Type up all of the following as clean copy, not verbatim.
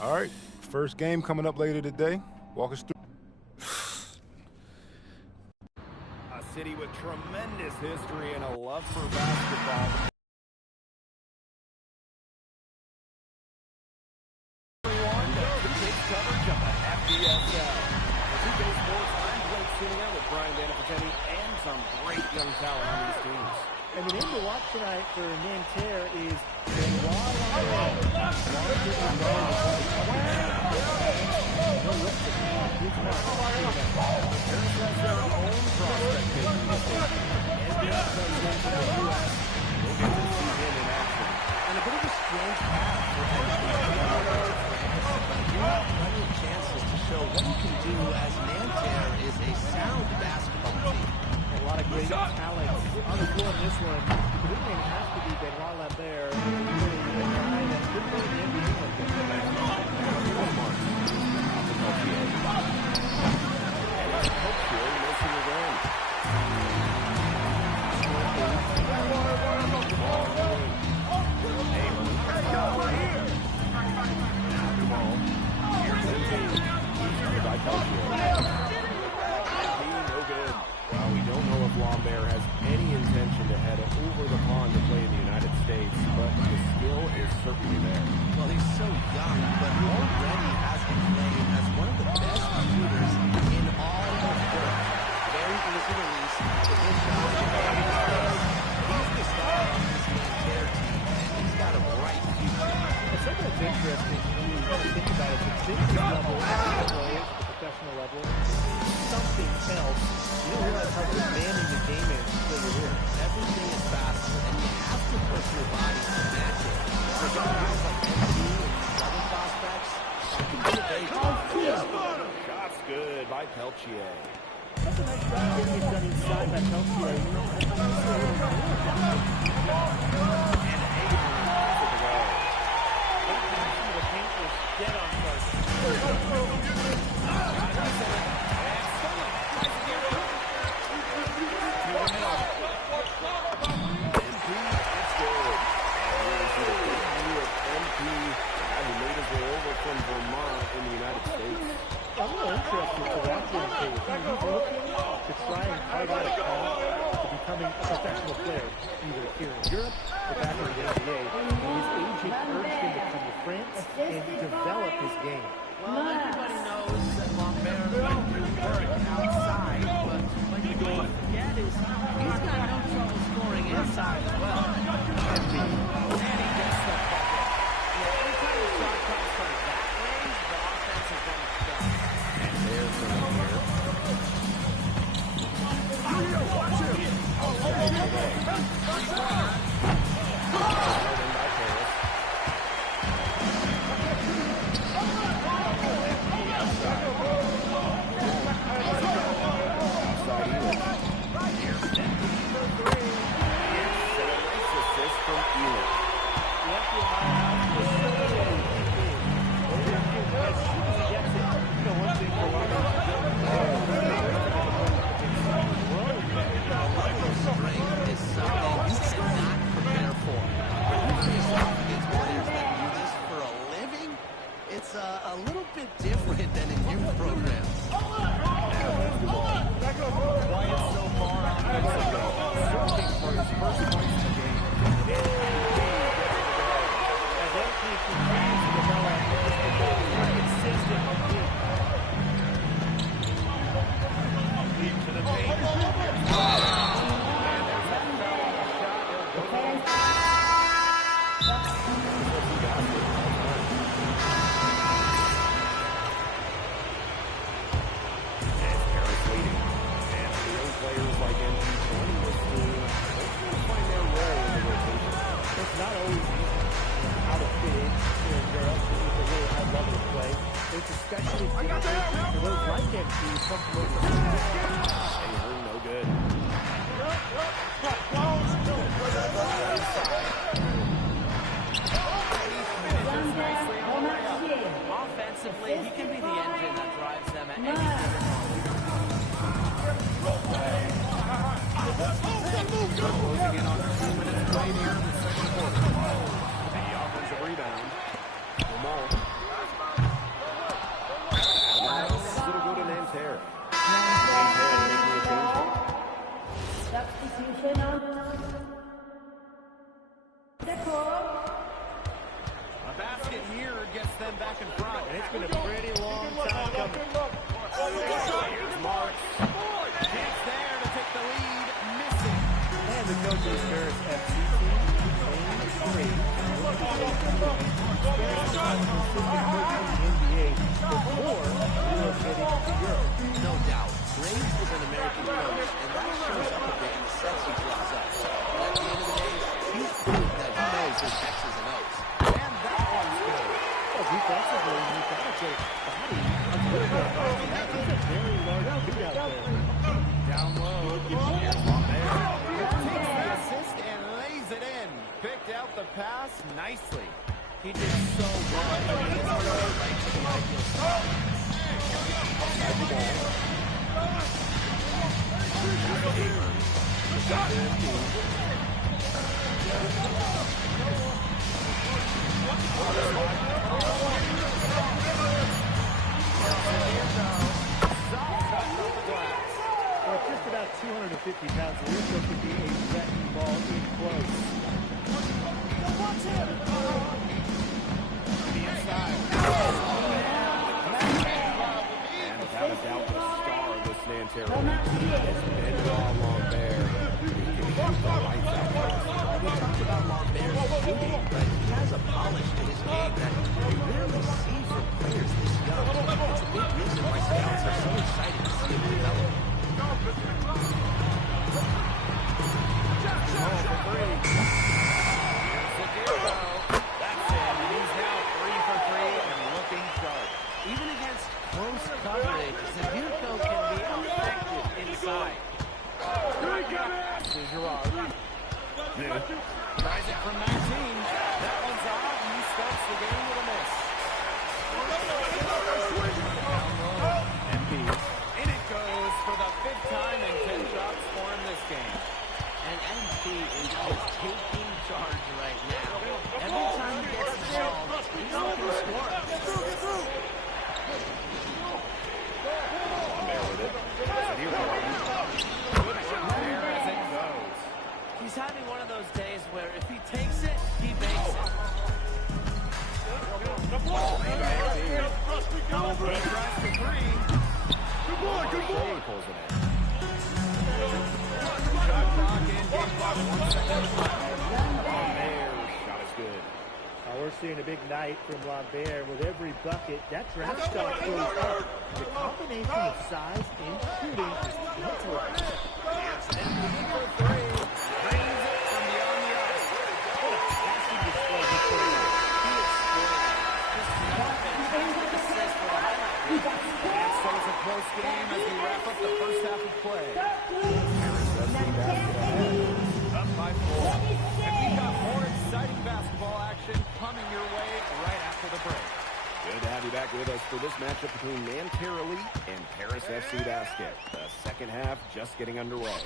All right, first game coming up later today. Walk us through. A city with tremendous history and a love for basketball. Everyone, the kids coverage of the FBSL. The 2K Sports, I'm Blake sitting out with Brian Vanapateni and some great young talent on these teams. And the name to watch tonight for Nanterre is Benoit Lambert. Paris has their own prospect taking the stage. Edmund comes in from the U.S. We'll get to see him in action. And a bit of a strange path for Edmund. But you have plenty of chances to show what you can do as Nanterre is a sound basketball team. A lot of great talent on the floor in this one. The big name has to be Benoit Lambert. Really a guy that could play in the NBA like this. Lambert has any intention to head over the pond to play in the United States, but the skill is certainly there. Well, he's so young, but already has been playing as one of the best shooters in all of Europe. Very easy to release. The hit shot is he's the star on this Nanterre team, and he's got a bright future. Well, something that's interesting when you really think about it, the business level, the professional level, something else. You don't realize how demanding the game is until you're here. Everything is faster, and you have to push your body to match it. For young guys like MD and these other prospects, that can be a very tough. Shots good by Peltier. That's a nice job getting it done inside by Peltier. You know, and that passion of the paint was dead on target. From Vermont in the United States. I'm really interested to watch him play. He's looking to try and carve out a path to becoming a professional player, either here in Europe or back in the NBA. And his agent urged him to come to France and develop his game. Well, everybody knows that Lambert can do work outside, but what you don't forget is he's got no trouble scoring inside as well. And he gets the bucket. Every time the shot comes from that range, the offense is going to stop. And there's one here. Watch him! It's a little bit different than in youth programs. Quiet so far offensively, searching for his first points in the game. As LP continues to develop, he's consistent with him. Lead to the paint. Not always easy how to fit in here in Europe with a really high level of play. It's especially difficult for those like him to come from overseas. No good. Offensively, he can be the engine that drives them at any given moment. Closing in on 2 minutes played here in the second quarter. The offensive rebound. Lamar. them back in front. And it's been a pretty long time coming. Here's Marks. Chance there to take the lead. Missing. And the coach's Paris FC team remains great. Before relocating to Europe. No doubt. Graves is an American coach, and that shows up a bit in the sets he draws up. But at the end of the day, he's proved that he knows his X's and O's. And that one's good. Well, defensively, you've got to say body. That's a very large beat out there. Down low. Here's Lambert. Takes the assist and lays it in. Picked out the pass nicely. He did so well. He is right to the ideal spot. Well, just about 250 pounds, Luka can be a wrecking ball in close. And without a doubt, the star of this Nanterre team is Benoit Lambert. He can shoot the lights out. We talked about Lambert's shooting, but he has a polish to his game that you rarely see from players this young. It's a big reason why scouts are so excited to see him develop. Even against close coverage, Zadirko can be effective inside. Here's Gerard. Tries it from 19. That one's off, and he starts the game with a miss. Embiid. In it goes for the 5th time and 10 shots for him this game. And Embiid is just taking charge right now. Every time he gets the ball, he's looking to score. He's having one of those days where if he takes it, he makes it. Shot is good. We're seeing a big night from Lambert. With every bucket, that draft stock goes up. The combination of size and shooting is excellent. Brings it from beyond the arc. What a passing display he put in. He is scoring. Just fantastic assist for the highlight reel. And so it's a close game as we wrap up the first half of play. Up by 4. And we've got more exciting basketball action coming your way right after the break. Good to have you back with us for this matchup between Nanterre Elite and Paris FC Basket. The second half just getting underway.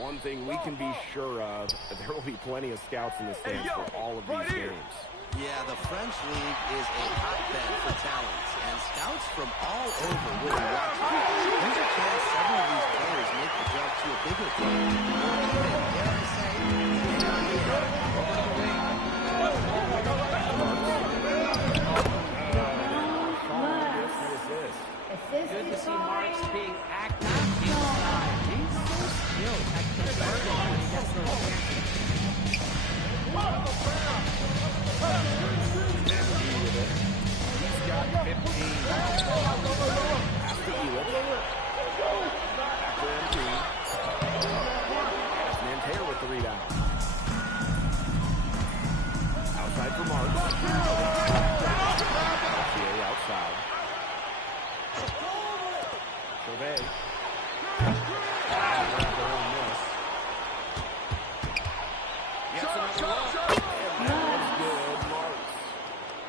One thing we can be sure of, there will be plenty of scouts in the stands for all of these games. Yeah, the French League is a hotbed for talents, and scouts from all over will be watching. There's a chance several of these players make the jump to a bigger club, or even, dare I say, NBA. Over the wing. Good to see Marks being active inside. He's so skilled at converting when he gets those chances. He's got 15. Pass to Elitch. Back to MP. That's Nanterre with the rebound. Outside for Marks. RTA outside. Chauvet.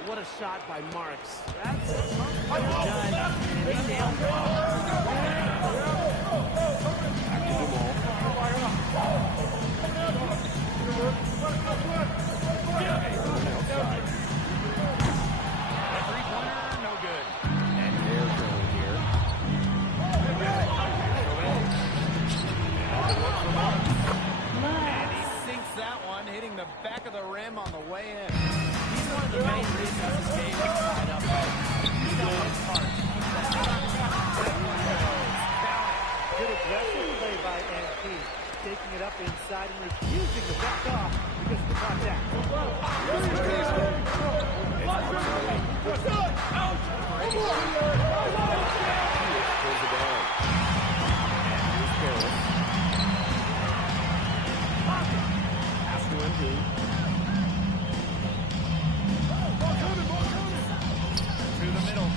What a shot by Marks. That's done. And he nailed it. Back to Dumal. Outside. A three-pointer, no good. And they're going here. And he sinks that one, hitting the back of the rim on the way in. He's one of the main reasons this game is tied up right now. You know his heart. Good aggressive play by NP. Taking it up inside and refusing to back off because of the contact. Pass to NP. To the middle.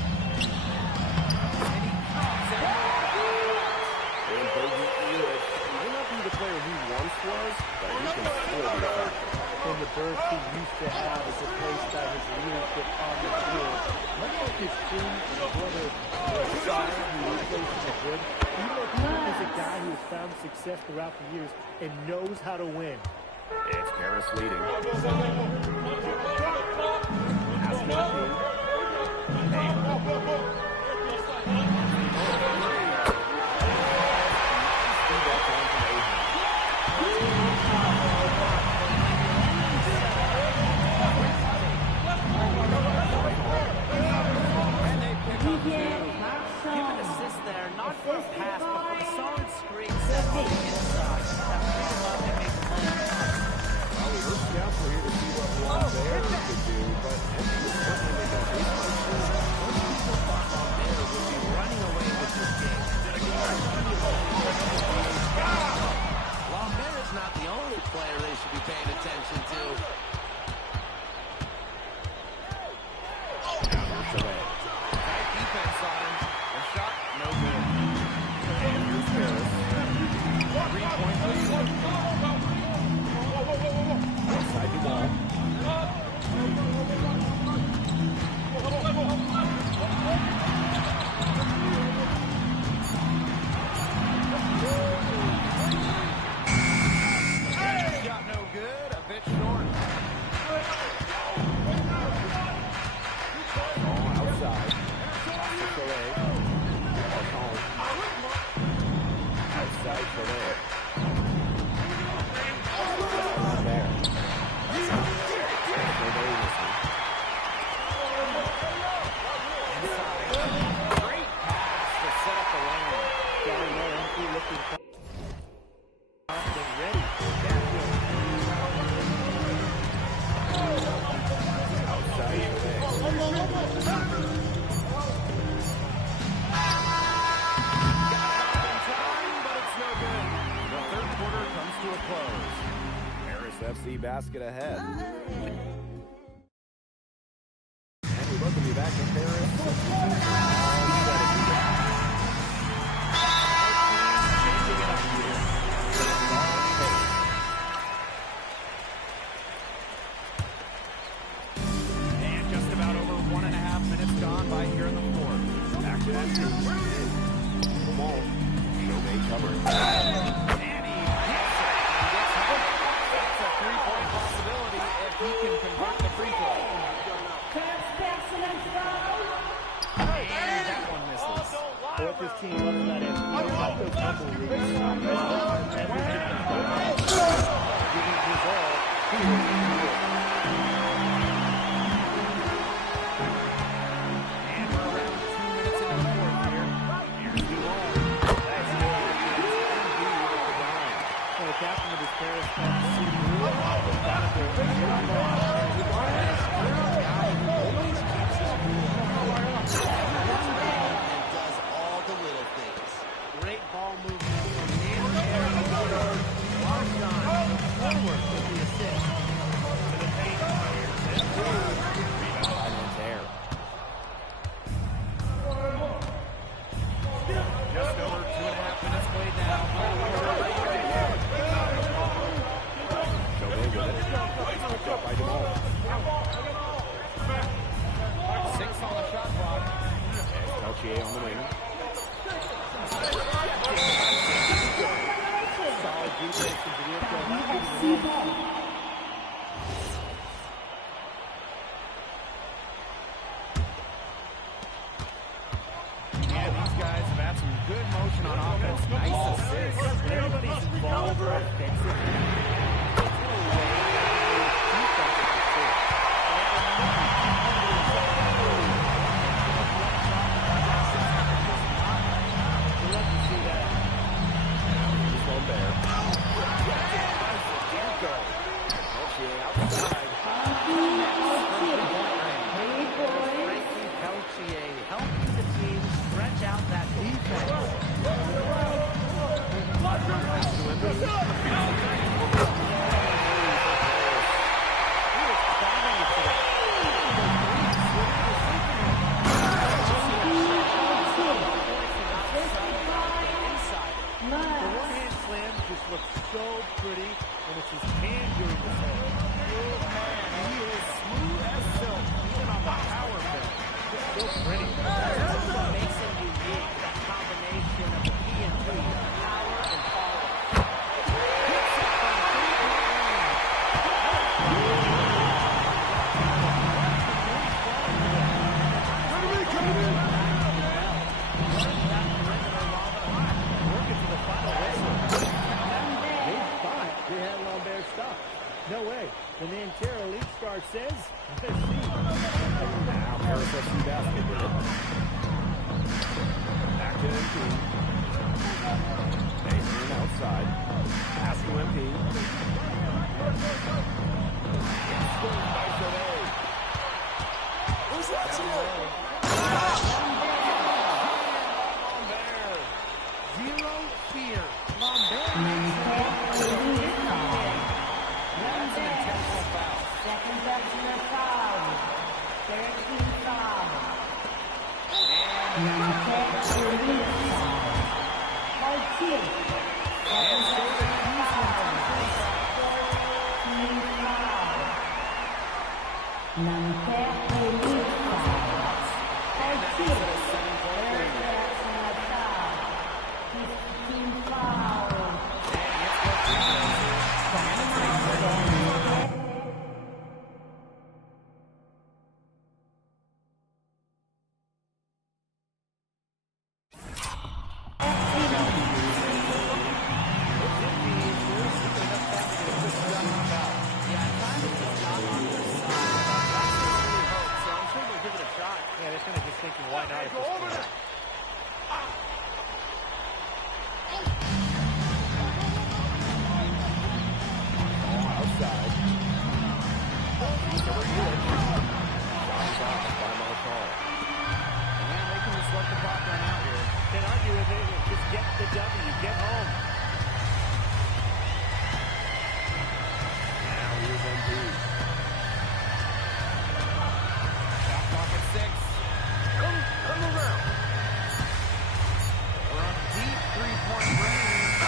And Bogey Elish might not be the player he once was, but he can still be a factor. And the burst he used to have is replaced by his leadership on the field. Much like his twin brother, Rashad, who replaced him at good, Elish is a guy who has found success throughout the years and knows how to win. It's Paris leading. Pass to NP. Give an assist there, not for a pass, but for the solid screen set on the inside. That freed him up and made the play tough. Well, we heard scouts were here to see what Lambert could do, but certainly they got his Most people thought Lambert would be running away with this game. Lambert is not the only player they should be paying attention to. Tight defense on him. A shot, no good. And here's Paris. 3-point lead. Outside the ball. Shot no good, a bit short. Ball outside. Soleil. Outside Soleil. Not there. Soleil missing. Great pass to set up the lane. Down there, NP looking confident, ready. Outside Soleil. FC basket ahead. And we welcome you back to Paris. And just about over 1.5 minutes gone by here in the fourth. Back to that team. Come on. Showmay covered. And he hits it and gets home. That's a three-point possibility if he can convert the free throw. And that one misses. What this team loves about it, like those couple leagues, giving his all, he will do it. And we're around 2 minutes into the fourth here. Here's Dulon. That's it. Well, the captain of his Paris FC Does all the little things. Great ball movement from Marshawn forward with the assist. To the paint. Here's it. Rebound by Monteiro. Just over 2.5 minutes played now. Showmay with it. Picked up by DeMol. 6 on the shot clock. Peltier on the wing. solid defense and video kill. Not getting the Yeah, these guys have had some good motion on offense. Nice assist. everybody's involved offensively. Defensive assist. Elite star says, let's see. Now Paris FC basket with it. Back to MP. Mason outside. Pass to MP. Scored by Gervais. Who's watching it? Zero fear. Lambert. That's an intentional foul. Second personal foul. 13 foul. Number 10, release foul. 14. Second personal foul. 14 foul. Number 10, release foul. 14. Third personal foul. 15 foul. Yeah, they're kind of just thinking, why not at this point? Outside. Over here. Shots off by Marshall. And they can just let the clock run out here. Can't argue with it. Just get the W. Get home. Now here's MP. Shot clock at 6. Come around. From deep three-point range.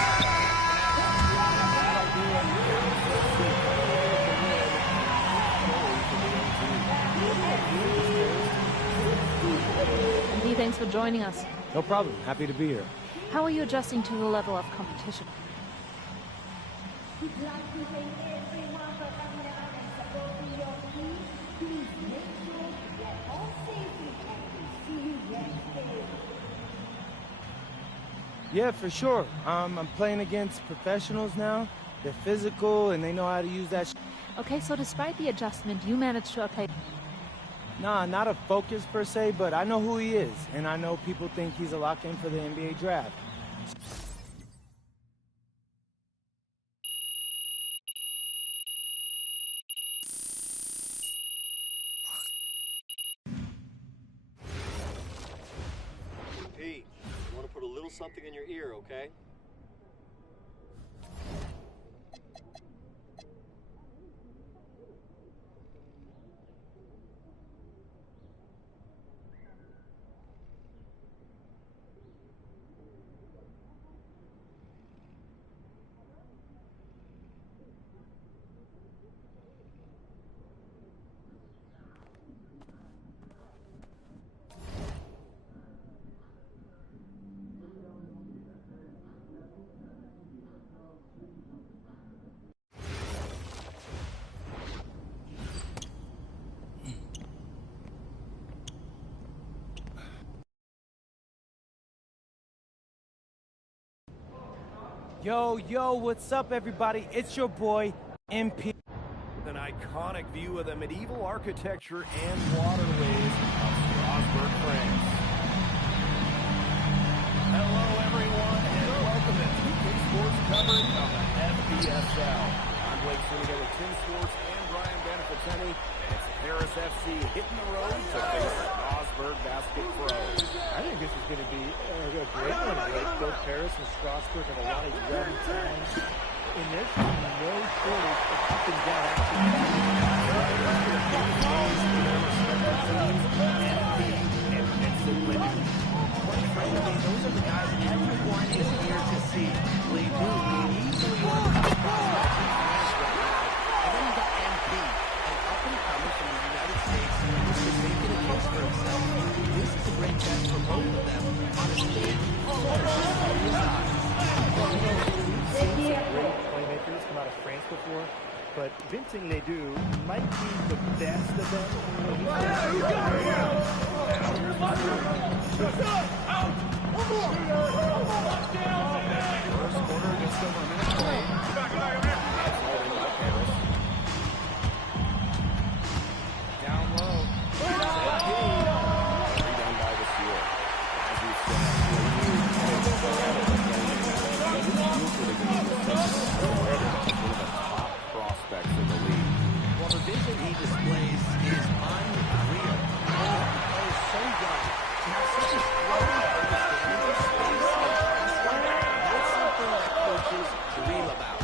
Andy, thanks for joining us. No problem. Happy to be here. How are you adjusting to the level of competition? We'd like to thank everyone for coming out and supporting your team. Please make sure you get home safely and we see you Wednesday. Yeah, for sure. I'm playing against professionals now. They're physical and they know how to use that. Okay, so despite the adjustment, you managed to play. Nah, not a focus per se, but I know who he is, and I know people think he's a lock-in for the NBA draft. Pete, you want to put a little something in your ear, okay? Yo, what's up, everybody? It's your boy, MP. An iconic view of the medieval architecture and waterways of Strasbourg, France. Hello, everyone, and welcome to 2K Sports coverage of the FBSL. I'm Blake Swinigan with Tim Sports and Brian Banafiteni. It's Paris FC hitting the road to face Strasbourg Basket Pros. I think this is going to be a great one. Right? Both Paris and Strasbourg have a lot of young talent. And there's no shortage of up and down Those are the guys everyone is here to see. They do easily one of the top prospects in France right now. And then you got MP, an up-and-comer from the United States who's been making a case for himself. This is a great test for both of them on a stage full of size. Great playmakers come out of France before, but Vincent Ledoux might be the best of them. First quarter just over a minute played. That's holding by Paris. displays is unreal. He plays so young. To have such a strong understanding of space and pressing, that's something that coaches dream about.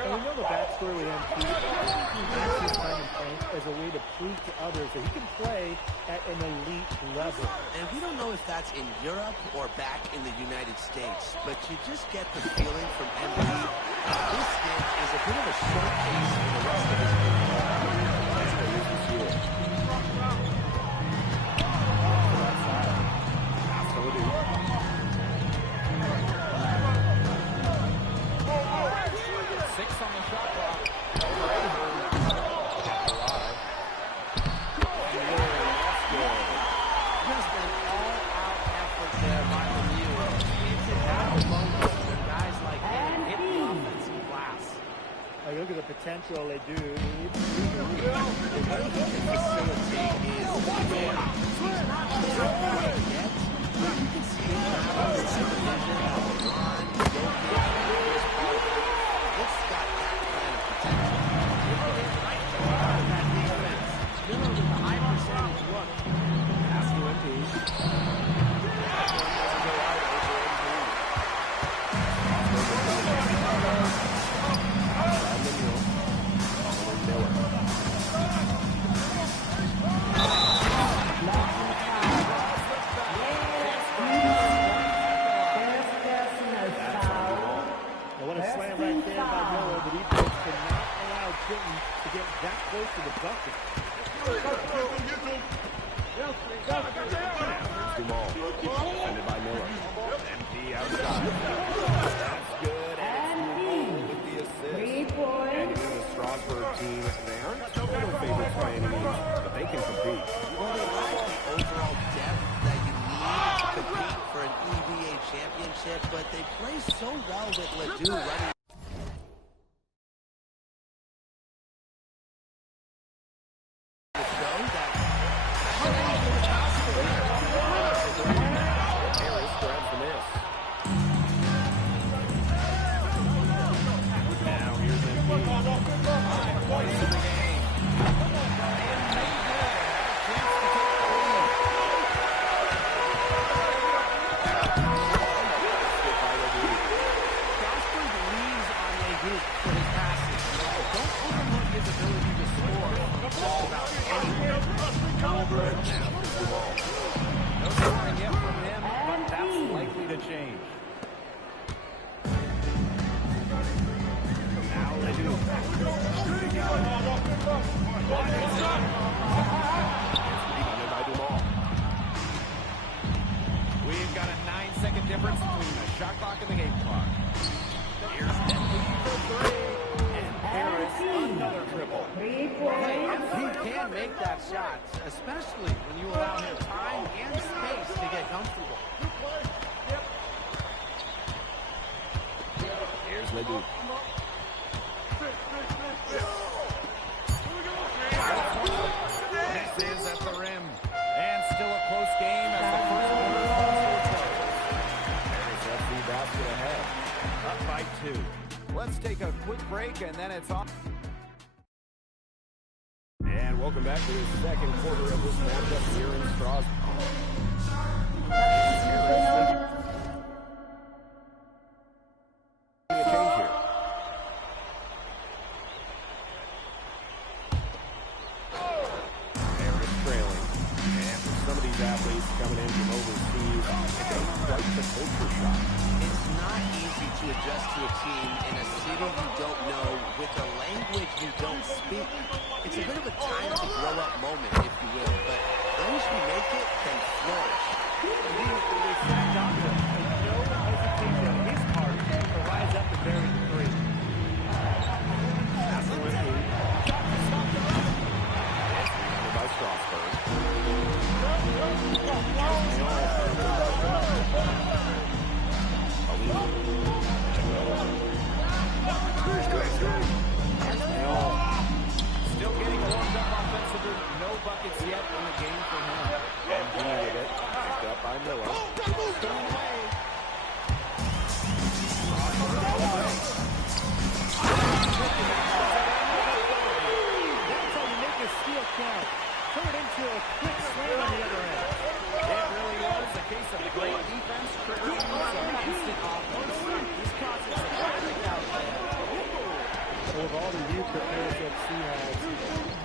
And we know the backstory with MP. He used his time in paint as a way to prove to others that he can play at an elite level. And we don't know if that's in Europe or back in the United States, but you just get the feeling from MP that this stint is a bit of a showcase for the rest of his career. That's what he is this year. Pass to Ledoux. 6 on the shot clock. Just an all-out effort there by Lemieux. It's at the moments when guys like him hit the offensive glass. Like, look at the potential they do. The way he can facilitate is there. He's not perfect yet, but you can see him traveling the division of LeBron, Jokic, and Chris Paul. It's got that kind of potential. Look at it right to the heart of that defense. Miller with a high percentage look. Pass to MP. What a slam right there by Miller. The defense cannot allow Clinton to get that close to the bucket. Dumal. Defended by Miller. MP outside. That's good. And it's Dumal with the assist. And you know the Strasburg team, they aren't total favorites by any means, but they can compete. Well, they lack the overall depth that you need to compete for an EVA championship, but they play so well with Ledoux running. To show that Harris grabs the miss. Now here's MP. 5 points in the game. And made good. Has a chance to take the lead. Strasburg leans on Ledoux for his passes. Don't overlook his ability to score just about anywhere. No scoring yet from him, but that's likely to change. Now Ledoux. Rebounded by Dumal. We've got a 9-second difference between the shot clock and the game clock. Here's MP for 3. And Harris another triple. Hey, MP can make that shot, especially when you allow him time and space to get comfortable. Here's Ledoux. Misses at the rim. And still a close game as the first quarter comes to a close. Harris FC basket ahead. Up by 2. Let's take a quick break and then it's on. And welcome back to the second quarter of this matchup here in Strasburg. A change here. Harris trailing. And for some of these athletes coming in from overseas, it ain't quite the culture shock. It's not easy to adjust to a team in a city you don't know with a language you don't speak. It's a bit of a time to grow up moment, if you will, but those who make it can flourish. They sat down with no hesitation on his part to rise up and bury the three. That's the win. Rebounded by Strasburg. Still getting warmed up offensively turn it into a quick slam on the other end. It really was a case of great defense triggering some instant offense. He's causing some traffic out there. Well, with all the youth that Paris FC has,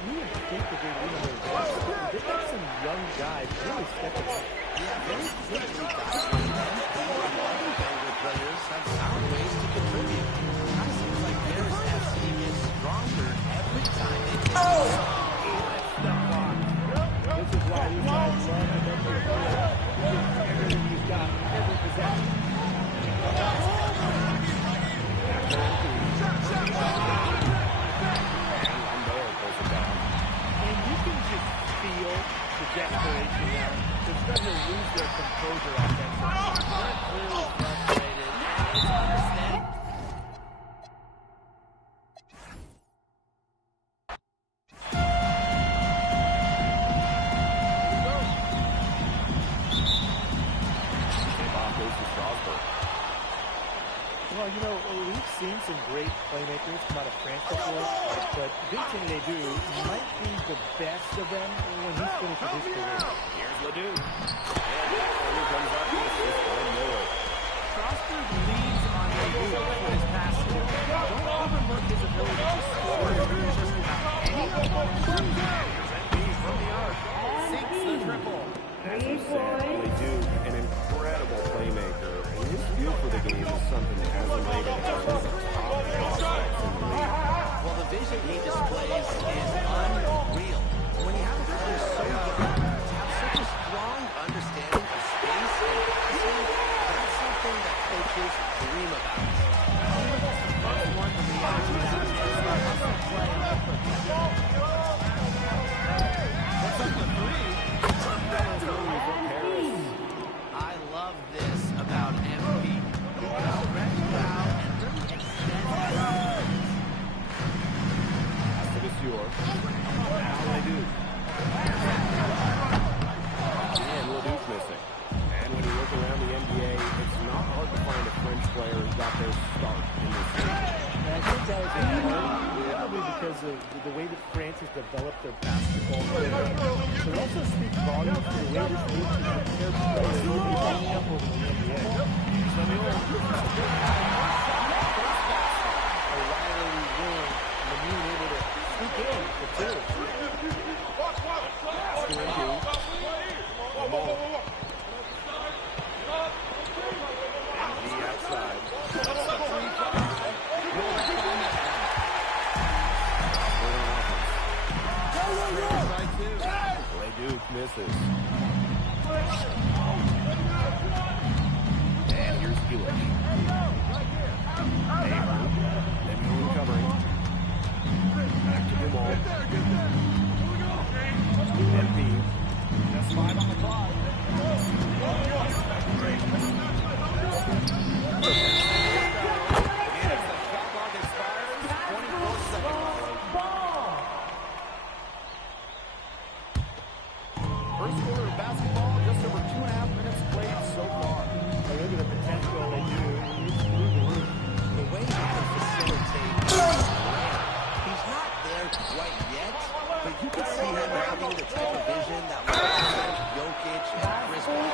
you would think that they would have advanced. They've got some young guys really stepping up. Yeah, very quickly, guys like MP and other younger players have found ways to contribute. Kind of seems like Paris FC gets stronger every time they take a This is why these guys love the number of players. Everything he's got, every possession. And you can just feel the desperation now. They're starting to lose their composure offensively. They're clearly frustrated, and it's understandable. Well, you know, we've seen some great playmakers come out of France before, but Vincent Ledoux might be the best of them when he's finished with his career. Here's Ledoux. And here comes up with this one Miller. Strasburg leads on Ledoux for his passing. Don't overlook his ability to score just about any Here's NB from the arc. Sinks the triple. As you said, Ledoux, an incredible playmaker, and his feel for the game is something that hasn't made him one of the top prospects in the league. Well, the vision he displays is unreal. When you have a player so young, to have such a strong understanding of space and passing, that's something that coaches dream about. He was the first one to react to that hustle play on the football. What's up the three? I love this about MP. He can stretch out and really extend his offense. After this yours. Now Ledoux. And Ledoux's missing. And when you look around the NBA, it's not hard to find a French player who got their start in this league. And I think that is probably because of the way that France has developed their basketball program. But it also speaks volumes to the way this league can prepare players to be brought up over the NBA. O'Reilly, Wing, Lemieux able to sneak in for two. Pass to Indy. Ball. Indy outside. Ledoux misses. And here's Hewitt. Lemieux recovering. Back to the ball. MP. Just 5 on the clock. And as the shot clock expires, 24 seconds. First quarter of basketball, just over 2.5 minutes played so far. Look at the potential they do. It's through the roof. The way he can facilitate is rare. He's not there quite yet, but you can see him having the type of vision that will challenge Jokic and Chris Paul.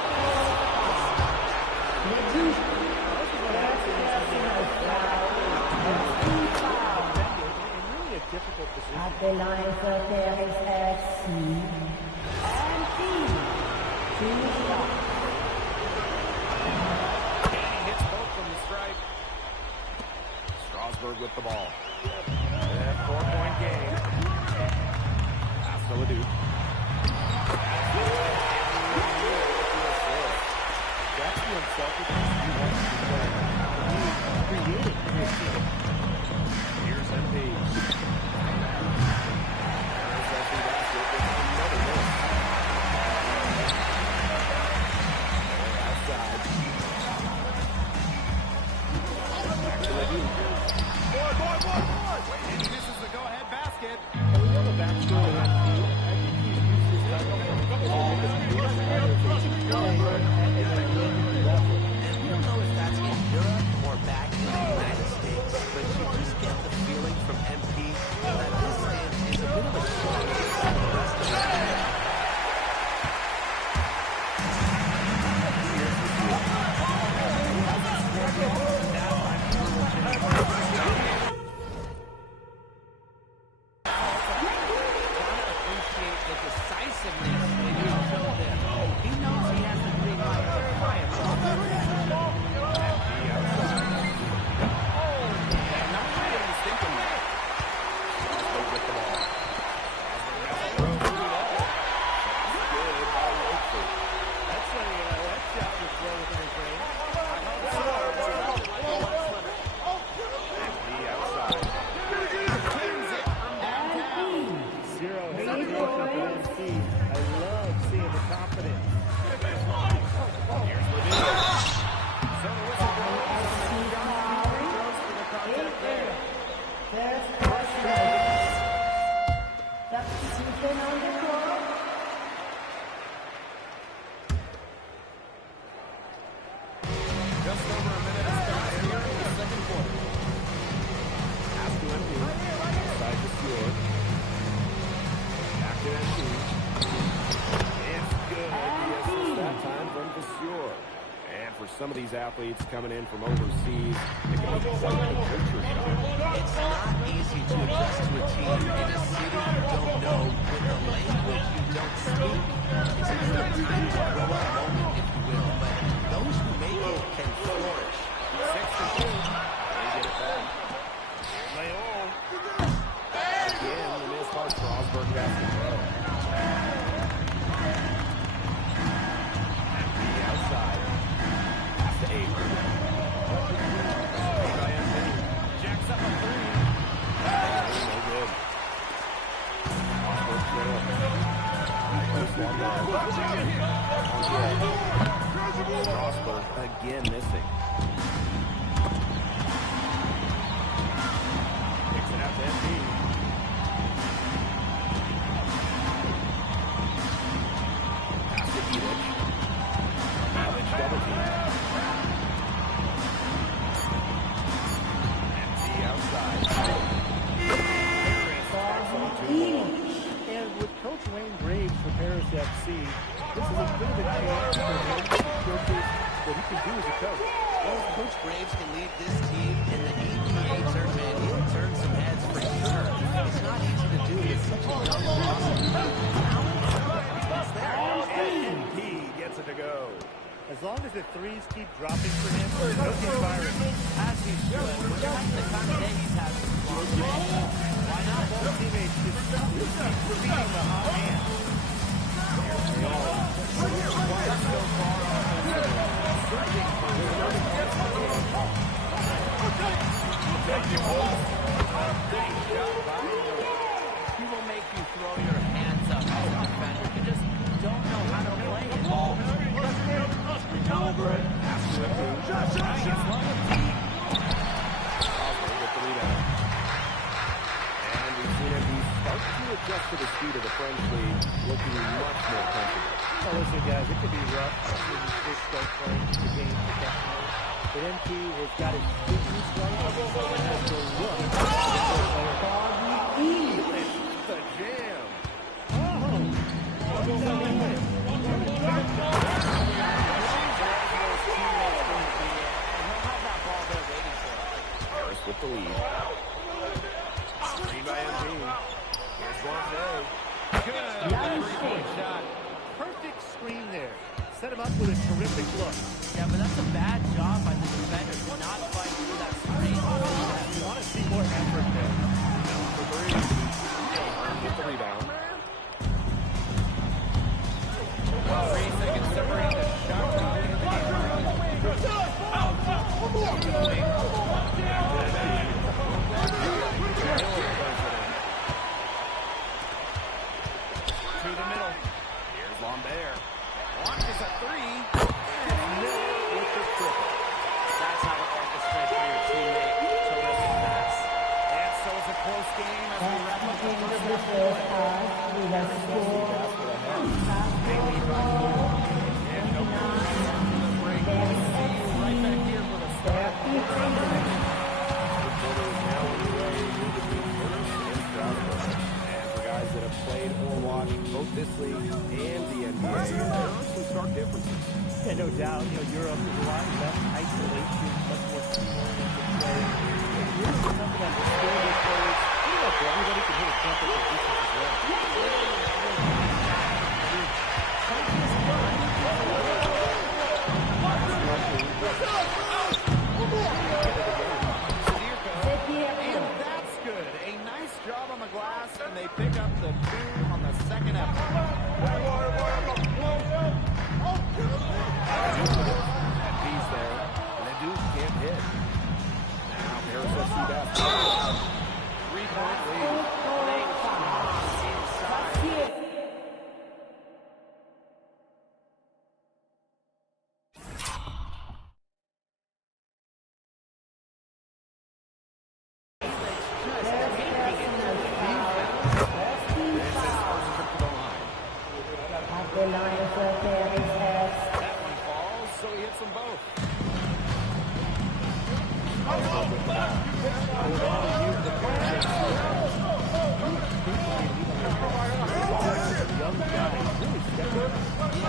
Really a difficult position. At the line for Paris FC, MP, 2 shots. And he hits both from the stripe. Strasburg with the ball. And 4-point game. Pass to Ledoux. That's the unselfishness you want to be playing. Creating for your team. Here's MP. There's FC basket with another miss. Outside. Back to Ledoux. the decisiveness that he showed there. He knows he has the green light. Try it, bro. Not sure what he's thinking there. They get the ball. That's shot was well within his range. The outside. Zero hesitation for NC. I love seeing the confidence. Here's Levine. So the whistle blows. Throws for the contact there. Substitution on the court. Just over a minute of time here in the second quarter. Pass to MP. Side to Fjord. Back to MP. It's good. The assist that time from Fjord. And for some of these athletes coming in from overseas, it can be quite the culture shock. It's not easy to adjust to a team in a city you don't know with a language you don't speak. It's a good time to grow up moment, if you will, but those who make it can flourish. 6 to 2. They get it back. Leon. Again, the miss by Strasburg back to throw. The outside. Pass to Avery. Jacks up a three. No good. Strasburg trail. Close one there. Strasburg again missing. Kicks it out to MP. Pass to Elich. Elich double team. MP outside. And with Coach Wayne Graves for Paris FC, this is a bit of a chance for him to showcase what he can do as a coach. Well, if Coach Graves can lead this team in the EPA tournament, he'll turn some heads for sure. It's not easy to do with such a young roster. It's there. MP gets it to go. As long as the threes keep dropping for him, he'll keep firing. As he should. When you have the kind of day he's having, why not? Both teammates just feeding the hot hand. He will make you throw your hands up as a defender. You just don't know how to play it. And we've seen him start to adjust to the speed of the French league, looking much more comfortable. Well, listen, guys, it can be rough when you first start playing the game professionally. But MP has got his fitness right and has the look The jam. Harris with the lead. Screen by MP. Here's Wante. Good. Three-point shot. perfect screen there. Set him up with a terrific look. Yeah, but that's a bad job by the defender to not fight through that screen. You want to see more effort there. For three. With the rebound. 3 seconds separating the shot clock in the to the middle. Here's Lambert. Launches a three. And Miller with the triple. That's how to orchestrate for your teammate. Terrific pass. And so it's a close game as we wrap up the first half. We have scored. And no break. We'll see you right back here for the start. The quarter is now underway between Curtis and Strasburg. And for guys that have played or watched both this league and the NBA, there are some stark differences. Yeah, no doubt. You know, Europe is a lot less isolation, much more team-oriented play. It's really something that the skill of players, pretty much everybody can hit a jumper positions as well. the line for Paris FC. That one falls, so he hits them both. Young guy really stepped up.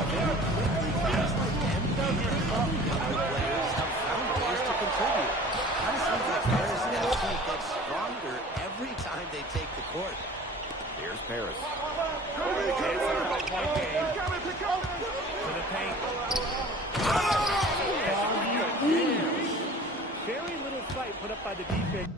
Very quickly, guys like MB and other younger players have found ways to contribute. Kind of seems like Paris FC gets stronger every time they take the court. Here's Paris. To the paint. Very little fight put up by the defense.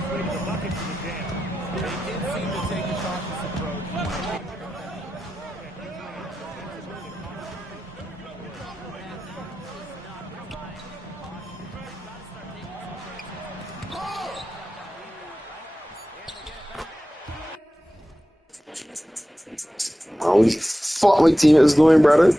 his way to the bucket for the jam. They did seem to take a cautious approach. Holy fuck, my team is going, brother.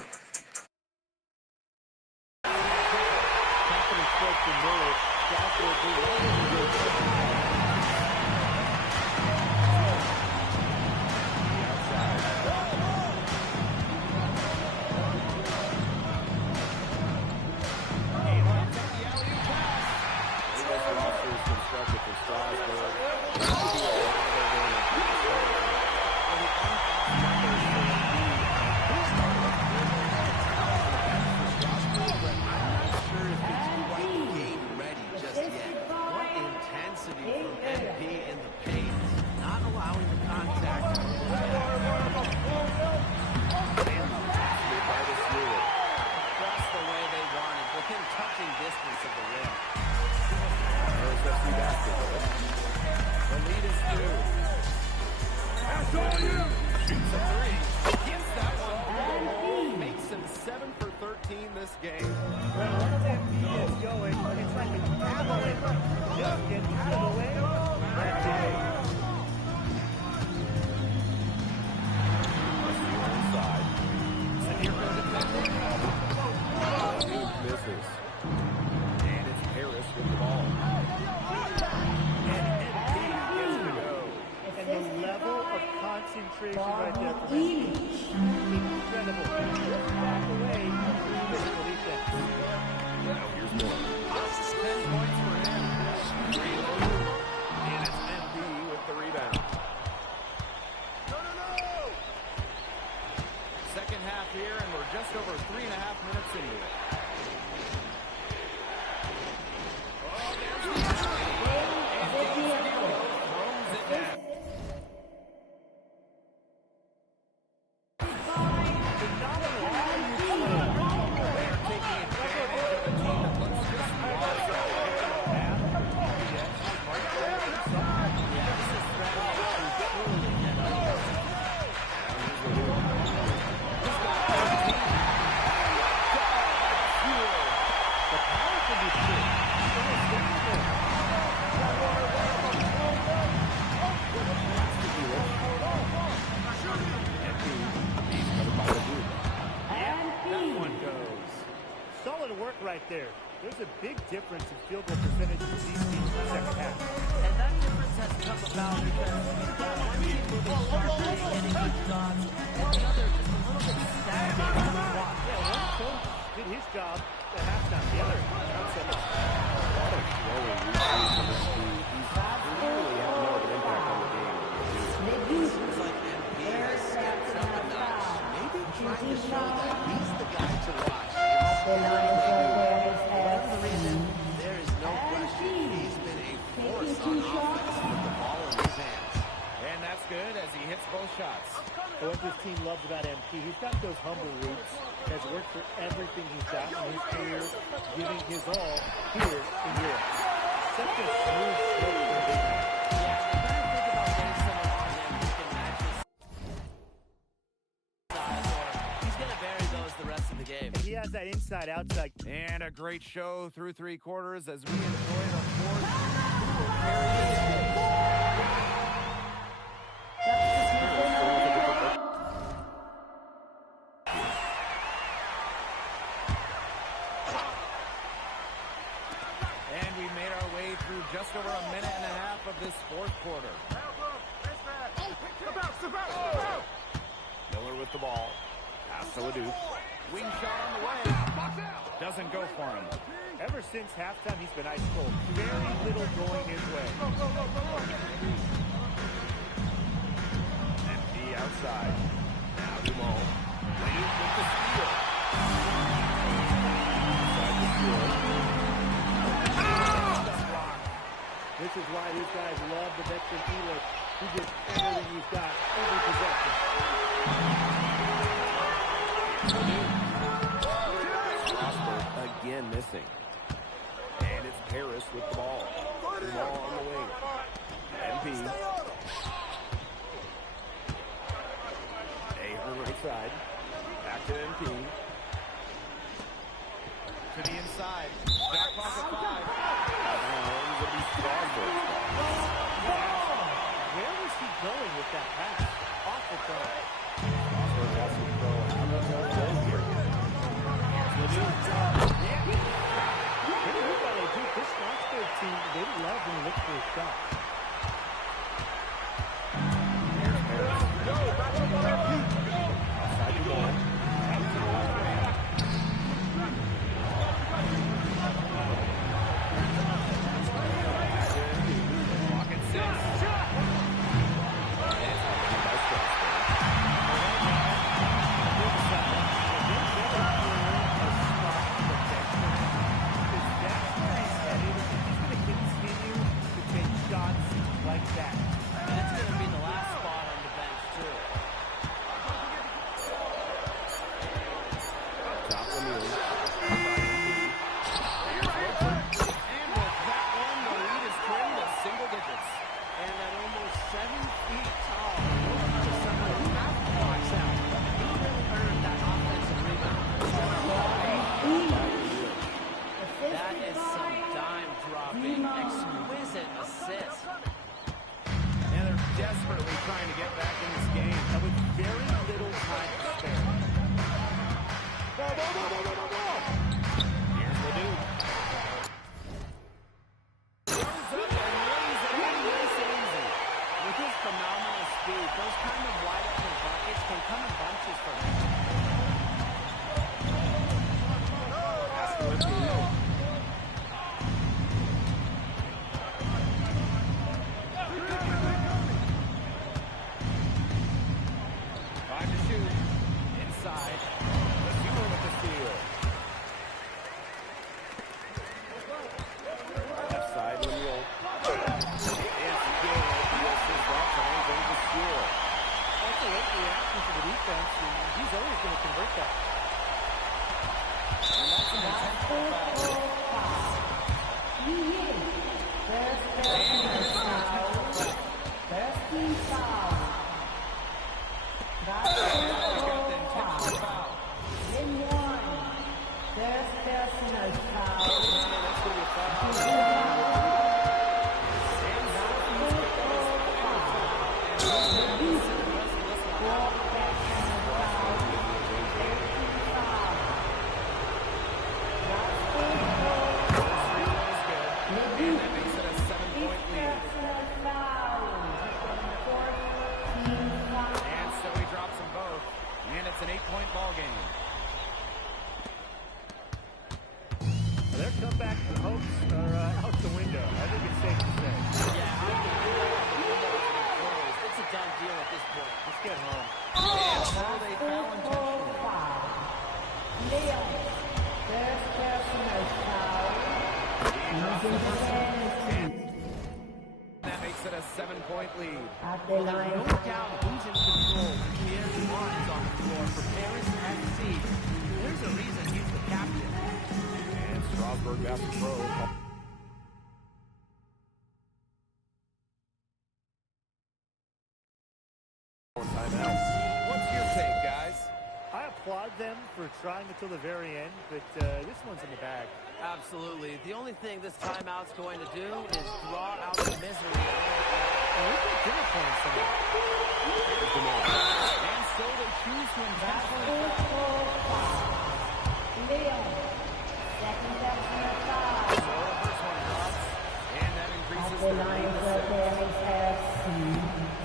Right there for incredible. Back away. Now here's more. 10 points for him. And it's MP with the rebound. Second half here, and we're just over 3.5 minutes into it. Oh, there's the throws it back. Right there. There's a big difference in field goal percentage for these teams in the second half. And that difference has come about because you've got one team moving sharply, getting good shots, and the other just a little bit stagnant on the block. Yeah, one coach did his job at halftime. The other, not so much. A lot of slowing routines for this team. He's really had more of an impact on the game. Seems like MP has stepped up a notch. Maybe trying to show that he's the guy to watch. Whatever the reason, there is no question he's been a force on offense with the ball in his hands. And that's good as he hits both shots. And what this team loves about MP, he's got those humble roots, has worked for everything he's got in his career, giving his all here in Europe. Such a smooth stroke for the big man. Game. He has that inside-outside. And a great show through 3 quarters as we enjoy our fourth. And we made our way through just over a minute and a half of this fourth quarter. Miller with the ball. Pass to Leduc. Wing shot on the way. Doesn't go for him. Ever since halftime, he's been ice cold. Very little going his way. MP outside. Now Dumont. Leduc with the steal. Inside the steal. This is why these guys love the veteran Elick. He gets everything he's got every possession. Rosberg again missing. And it's Harris with the ball. Ball on the wing. MP. Ahern right side. Back to MP. To the inside. Back pocket 5. Going to be Strasburg. Where was he going with that pass? Awful throw. Strasburg has to throw out of the goal here. This Strasburg team, they love when you look for a shot. Outside the goal. Pocket 6. Like that. And it's going to be the last spot on the bench, too. Top of the middle. And with that one, the lead is trimmed to single digits. And at almost 7 feet tall, someone who has to box out. He really earned that offensive rebound. That is some dime-dropping, exquisite assist. And they're desperately trying to get back in this game. And with very little time to spare. Here's Ledoux. Throws up and lays it in nice and easy. With his phenomenal speed, those kind of wide-open buckets can come in bunches for him. Pass to MP. Inside. Ledoux with the steal. Left side, Lemuel. It's good. The assist that time, then the score. That's a late reaction to the defense, and he's always going to convert that. And that's an intentional foul. It's an 8-point ball game. Their comeback hopes are out the window. I think it's safe to say. Yeah, it's a done deal at this point. Let's get home. And so they foul intentionally. That makes it a 7-point lead. Well, there's no doubt who's in control when Pierre Dumont is on the floor for Paris FC. There's a reason he's the captain. And Strasburg has to throw. Timeout. What's your take, guys? I applaud them for trying until the very end, but this one's in the bag. Absolutely. The only thing this timeout's going to do is draw out the misery. And we've got dinner plans tonight. And so they choose to intentionally first one drops, and that increases the lead to 6.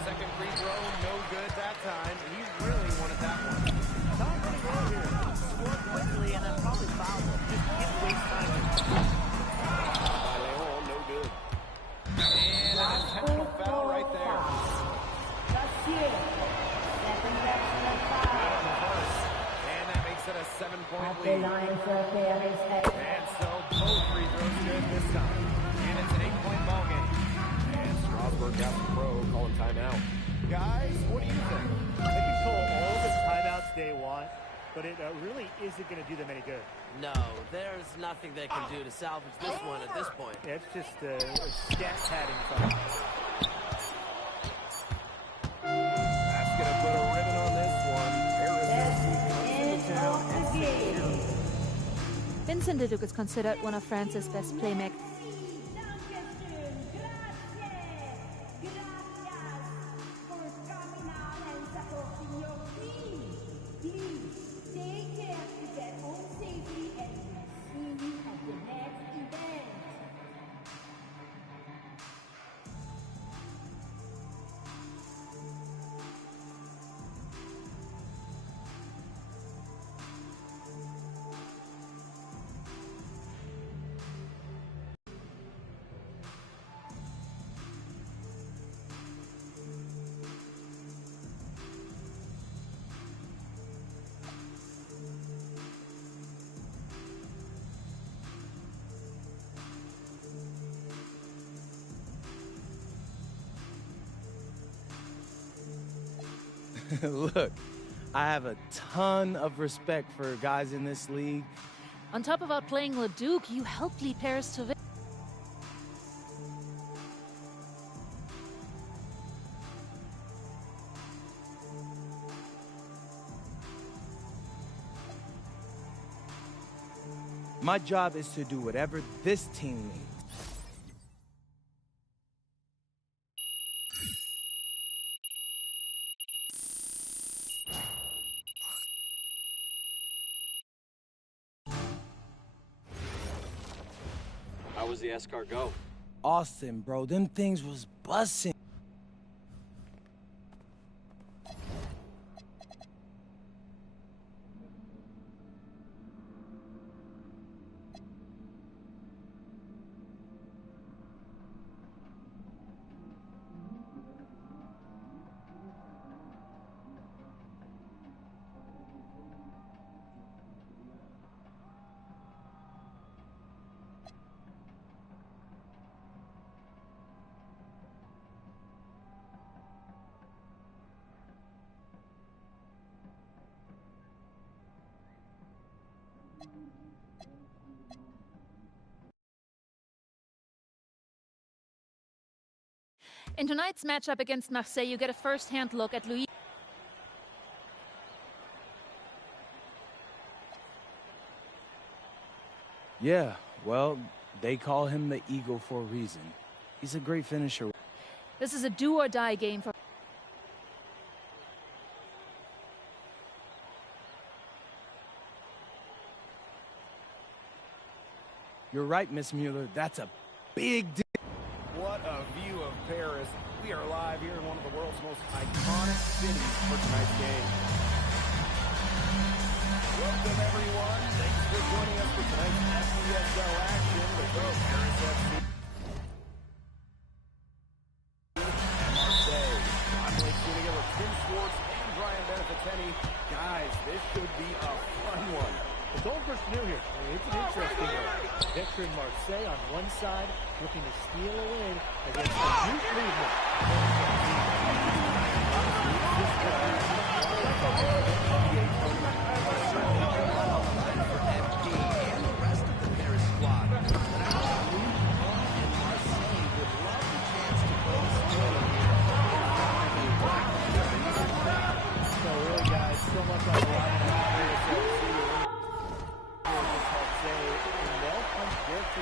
Second free throw, no good that time. He really wanted that one. Tom running well here. Score quickly and then probably foul him. Just can't waste time. By Leon, no good. And an intentional foul right there. And that makes it a 7-point lead. And so both free throws good this time. And it's an 8-point ball game. And Strasburg got the pro, calling timeout. Guys, what do you think? They can call all the timeouts they want. but it really isn't going to do them any good. No, there's nothing they can do to salvage this one at this point. Yeah, it's just stat padding time. That's going to put a ribbon on this one. Paris FC comes to town and secures. Vincent Leduc is considered one of France's best playmakers. Look, I have a ton of respect for guys in this league. On top of outplaying Leduc, you helped lead Paris to victory. My job is to do whatever this team needs. How was the escargot? Austin, bro, them things was bussin'. In tonight's matchup against Marseille, you get a first-hand look at Louis. Yeah, well, they call him the Eagle for a reason. He's a great finisher. This is a do-or-die game for... You're right, Miss Mueller. That's a big deal. What a view of Paris. We are live here in one of the world's most iconic cities for tonight's game. Welcome, everyone. Thanks for joining us for tonight's FPSL action with both Paris FC and Marseille. I'm Blake Kuniga with Tim Schwartz and Brian Beneficeni. Guys, this should be a fun one. It's old versus new here. I mean, it's an interesting one. Veteran Marseille on one side, looking to steal a win against the youth movement. And the rest of the Paris squad. But I know Lyon and Marseille would love the chance to play the story here. So really, guys, so much on the line for Paris FC. And they'll come back to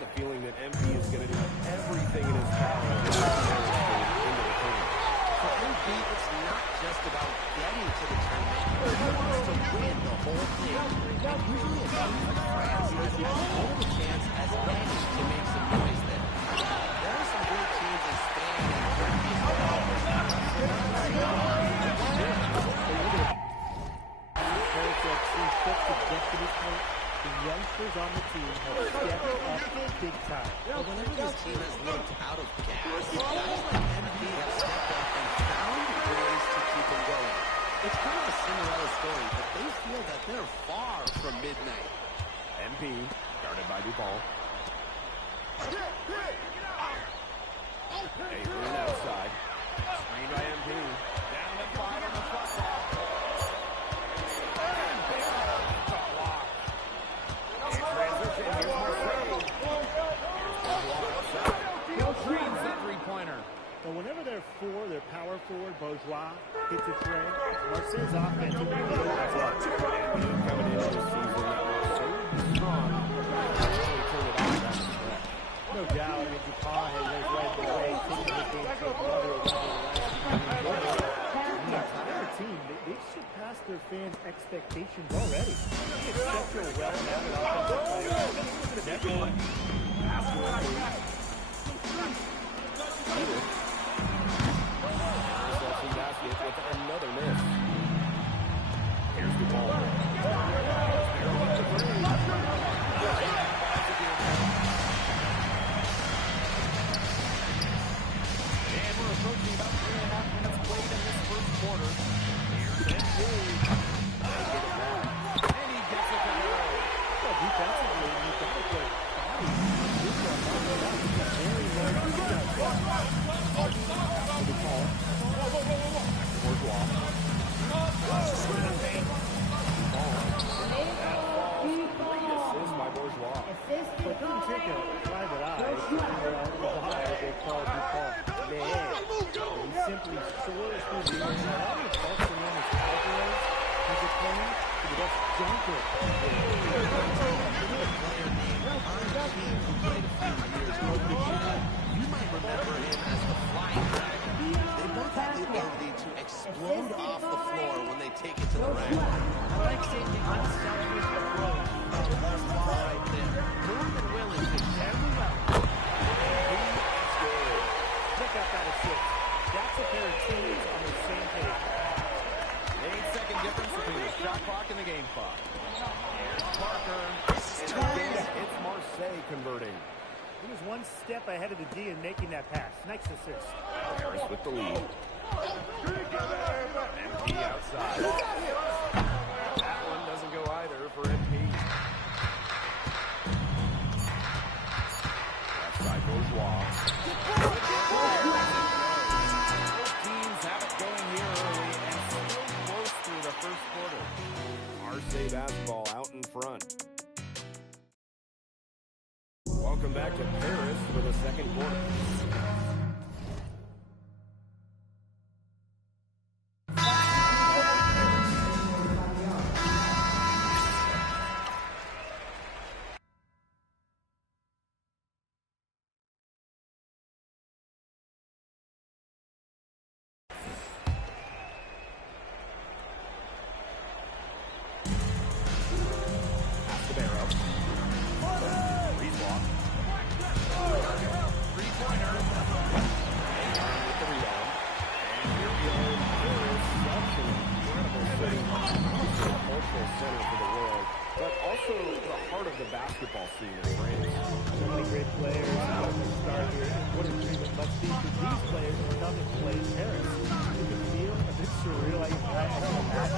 the feeling that MP is going to do everything in his power to get the Paris team into the tournament. For MP, it's not just about getting to the tournament. He wants to win the whole thing. And usually a team like France has as good a chance as any to make some noise there. There are some great just to get to this point, the youngsters on the team have stepped up big time. But whenever this team has looked out of gas, guys like MP have stepped up and found ways to keep them going. It's kind of a Cinderella story, but they feel that they're far from midnight. MP, guarded by Dupont. Adrian outside. Screen by MP. Down to 5 on the football. And Baylor gets a block. In transition, here's Marseille. Here's Bourgeois outside. He'll dreams the three-pointer. But whenever their power forward, Bourgeois, hits a tray, Marseille's offense will be And coming into the season, that Marseille is strong. Really turn it on down the stretch. no doubt. I mean, DuPont has led the way, taking the game to another level. The entire team, they've surpassed their fans' expectations already. It's such a well-rounded offensive player. Look at everyone. Basket with another miss. Here's the ball. And we're approaching about 3.5 minutes played in this first quarter. Here's MP. And he gets it to go. Well, defensively, you've got to put bodies. Very Assist by Bourgeois. But didn't take a private eye. They called DuPont. He simply soars through the air. All the folks around his elbows as a player to the best junker. Who played a few years ago. You might remember him as the Flying Dragon. They both have the ability to explode off the floor when they take it to the rack. I like seeing the unselfish approach of Bourgeois right there. More than willing to carry up. Check out that assist. That's a pair of teams on the same page. 8-second difference between the shot clock and the game clock. Here's Parker. It's Marseille converting. He was one step ahead of the D in making that pass. Nice assist. Harris with the lead. MP outside. That one doesn't go either for MP. Left side Bourgeois. Both teams have it going here early and still close through the first quarter. Marseille basketball out in front. Welcome back to Paris for the second quarter. Basketball scene in France. So many great players. Start here. What a dream it must be for these players to come and play in Paris. You can feel a bit surreal. I Paris.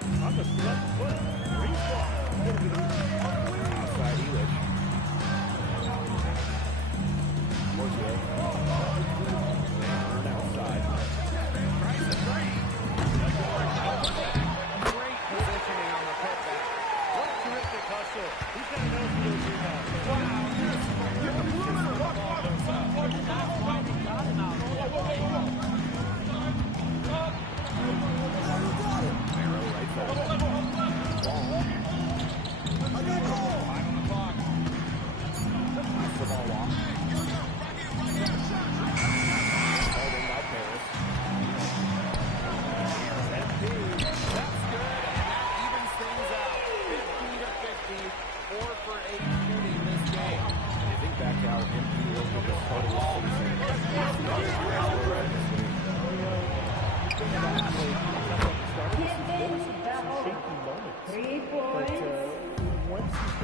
On the front foot. Outside Elish. Outside. Great positioning on the putback. What a terrific hustle. He's got no field rebound. Wow.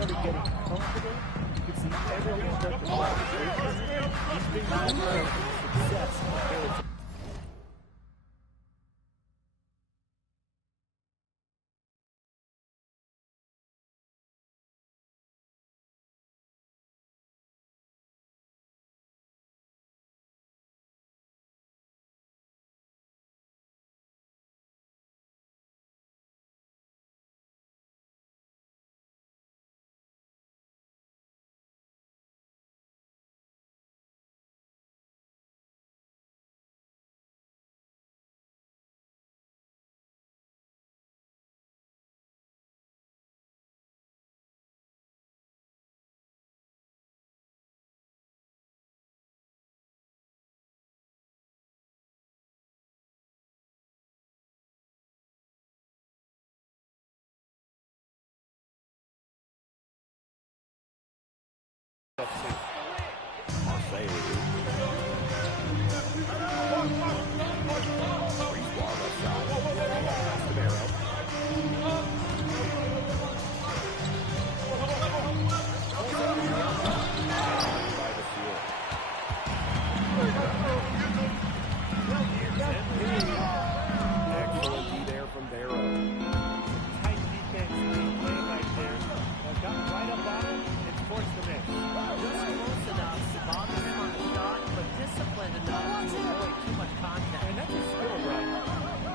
started getting comfortable, you could see everything start to fall into place. He's been involved in the success of Paris. Marseille. Brisebois left side. Escudero. By the field. Excellent D there from Barrow. Tight defense being played right there. Got right up on him and forced the miss. Just close enough to bother him on the shot, but disciplined enough to avoid too much contact. And that's a skill, Brian.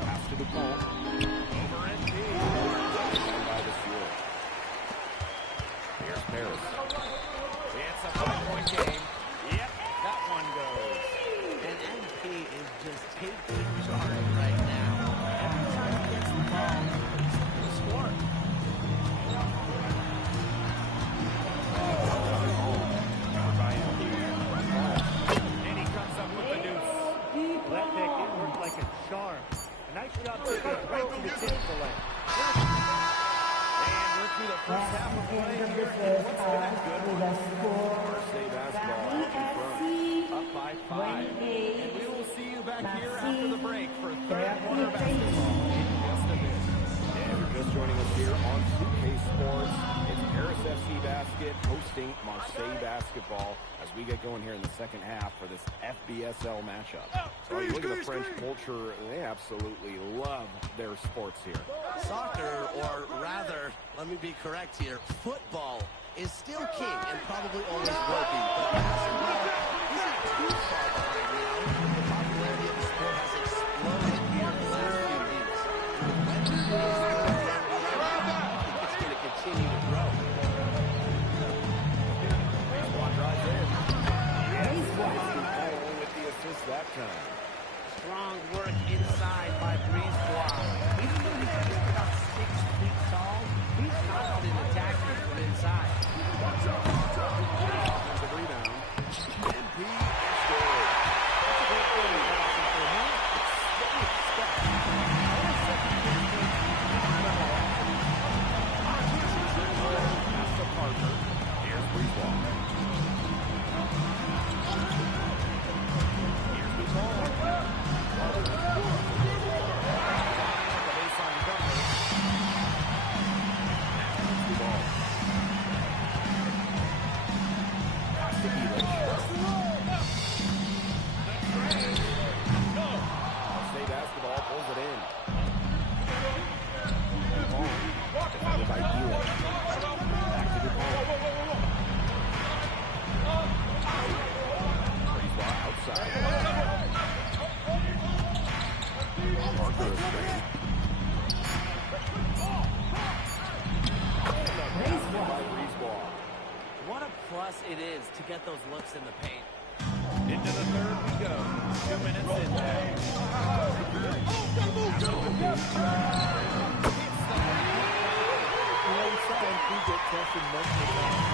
Pass to Dupont. Over and deep. By the field. Here's Paris. It's a 5-point game. Yep, that one goes. And MP is just taking charge right now. Every time he gets the ball, he's looking to score. And he comes up with the deuce. That pick, it worked like a charm. A nice job taking it right to the tip of the leg. And we're through the first half of play here. What's been a good one? Marseille basketball out in front. Up by 5. And we will see you back here after the break for third quarter basketball in just a bit. And if you're just joining us here on 2K Sports, it's Paris FC Basket hosting Marseille basketball as we get going here in the second half for this FBSL matchup. So you look at the French culture, they absolutely love their sports here. Soccer, or rather, let me be correct here, football is still king and probably always will be. But basketball isn't too far behind now. The popularity of the sport has exploded here in the last few weeks. With Wembley being still in the NBA, I think it's going to continue to grow. Brisebois drives in. Yes, with the assist that time. Strong work inside by Brisebois. Even though he's just about 6 feet tall, he's confident attacking from inside. Offensive rebound. MP is good. That's a great play in passing for him. It's what we expect. Always second base makes Pass to Parker. Here's Brisebois. Here's the ball. The baseline jumper. The ball. Pass to Elich. Marseille basketball pulls it in. Dupont. Defended by Elich. Back to Dupont. Brisebois outside. Parker is straight. By Brisebois. What a plus it is to get those looks in the paint. Into the third we go. 2 minutes in now. we get tested multiple times.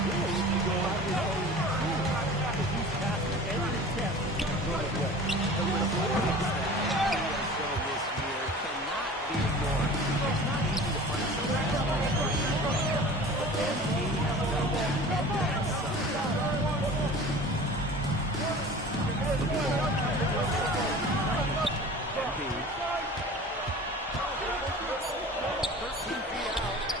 Really, if you go out this whole if he's passing every test, going away. The resilience that he has shown this year cannot be ignored. It's not easy to find some basketball players, but MP has done that and then some. MP. 13 feet out.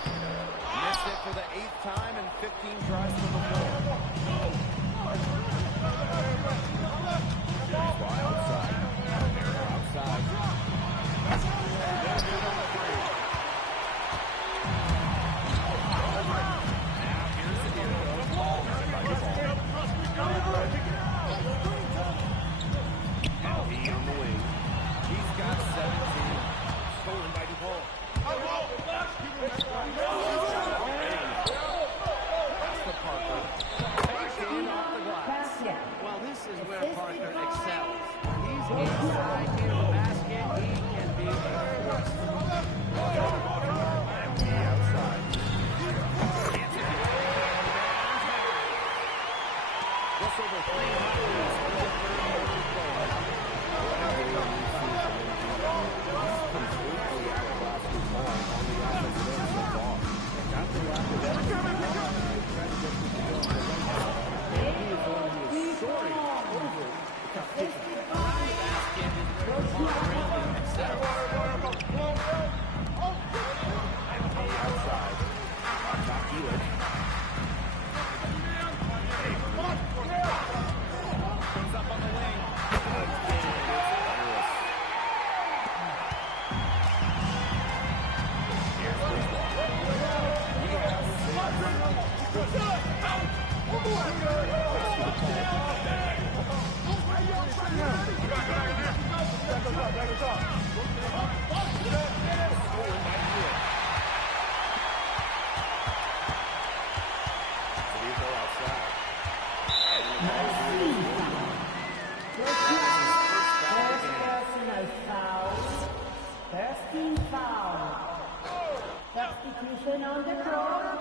Substitution on the court.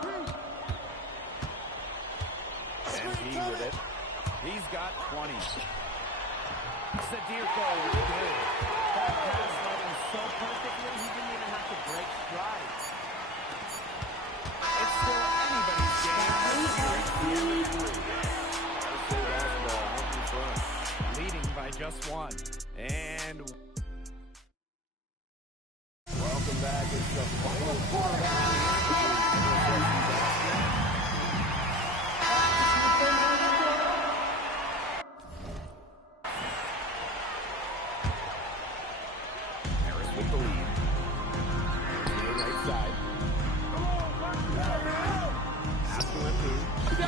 And he with it. He's got 20. Sadirko is good. That pass led him so perfectly, he didn't even have to break stride. It's still anybody's game. Leading by just one. And Welcome back. It's the final quarter. Harris with the lead. Near right side. Pass to MP. That's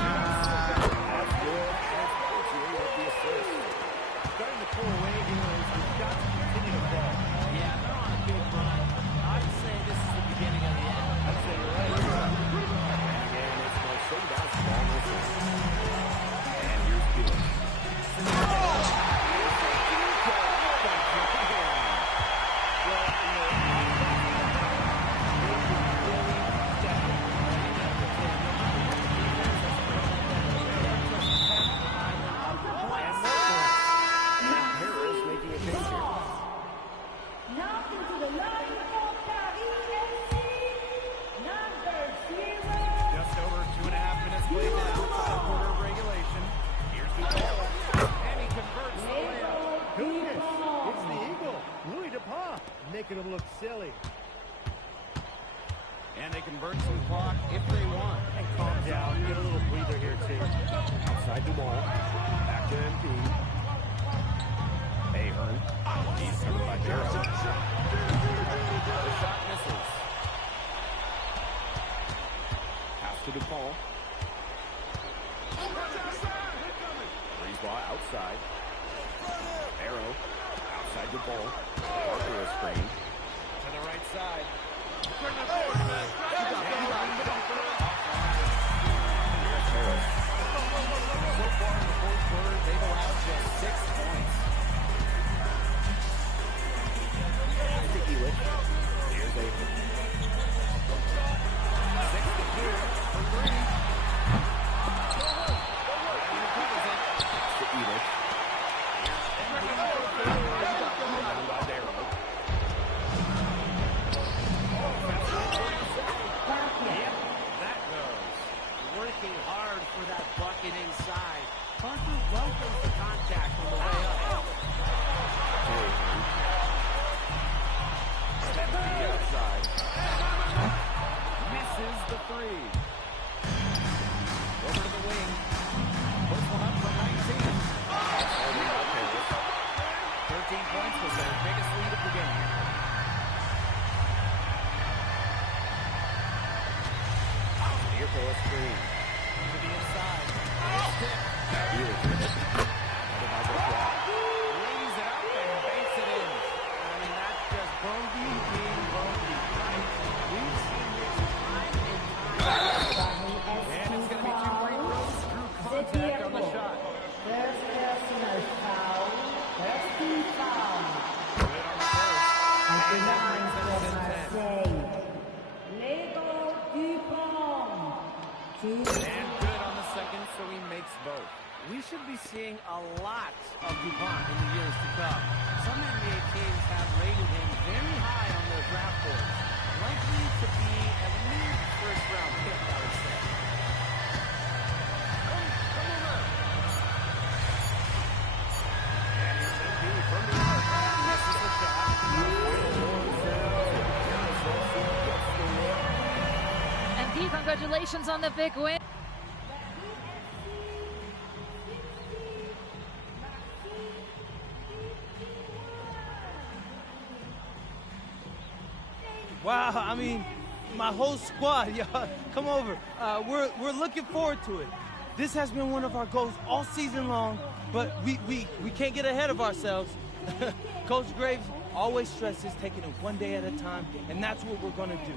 good. And it's Gauthier with the assist. Starting to pull away here as the shots continue to fall. Yeah, they're on a big run. I'd say this is the beginning of the end. I'd say you're right. And again, it's Marseille basketball. And here's Felix. Harris making a change here. Now into the line for Paris FC, number 0. just over 2.5 minutes played now. Final quarter of regulation. Here's the ball. And he converts the layup. Goodness, it's the Eagle, Louis DuPont, making him look silly. And they convert some clock if they want. And calm down, get a little breather here too. Outside the ball. Back to MP. Ahern. He's covered by Darrow. The shot misses. Pass to DePaul. Breeze ball outside. Arrow. Outside DePaul. Parker a screen. To the right side. Here's Harris. So far in the fourth quarter, they've allowed just 6 points. To Elitch. Here's Ahern. 6-2 for 3. To Elitch. Down by Darrow. That goes. Working hard for that bucket inside. Parker welcomes the contact on the way up. Steps to the outside. Misses the 3. Over to the wing. Puts one up from 19. 13 points was their biggest lead of the game. Here for a screen. To the inside. Nice tip. Elitch with it. About the shot. Lays it up and banks it in. I mean, that's just bogey being bogey. Right? We've seen this time and time. And it's going to be 2 free throws through contact on the shot. First personal foul. First team foul. Good on the first. At the And that line brings for them to 10. Marseille, Lego Dupont. And good on the second, so he makes both. We should be seeing a lot of DuPont in the years to come. Some NBA teams have rated him very high on their draft boards. Likely to be a mid-first-round pick, I would say. And here's MP from the arc. Misses the shot. And P, congratulations on the big win. Wow, I mean, my whole squad, y'all, come over. We're looking forward to it. This has been one of our goals all season long, but we can't get ahead of ourselves. Coach Graves always stresses taking it one day at a time, and that's what we're going to do.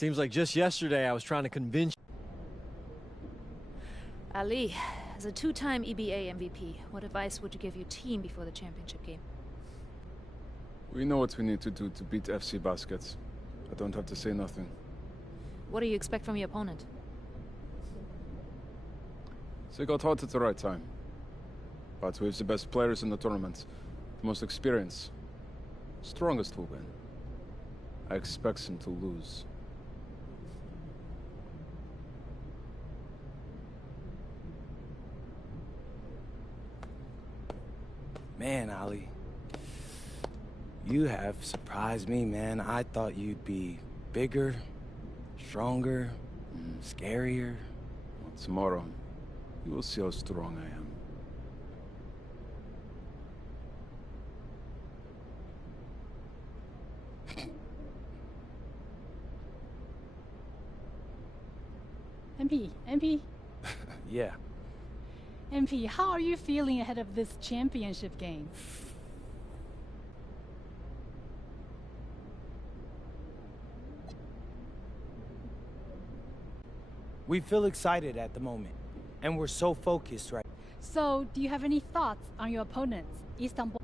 Seems like just yesterday I was trying to convince Ali, as a two-time EBA MVP, what advice would you give your team before the championship game? We know what we need to do to beat FC Baskets. I don't have to say nothing. What do you expect from your opponent? They got hot at the right time. But we have the best players in the tournament. The most experienced. Strongest will win. I expect them to lose. Man, Ali, you have surprised me, man. I thought you'd be bigger, stronger, scarier. Well, tomorrow, you will see how strong I am. MP, Yeah. MP, how are you feeling ahead of this championship game? We feel excited at the moment, and we're so focused right. So, do you have any thoughts on your opponents, Istanbul?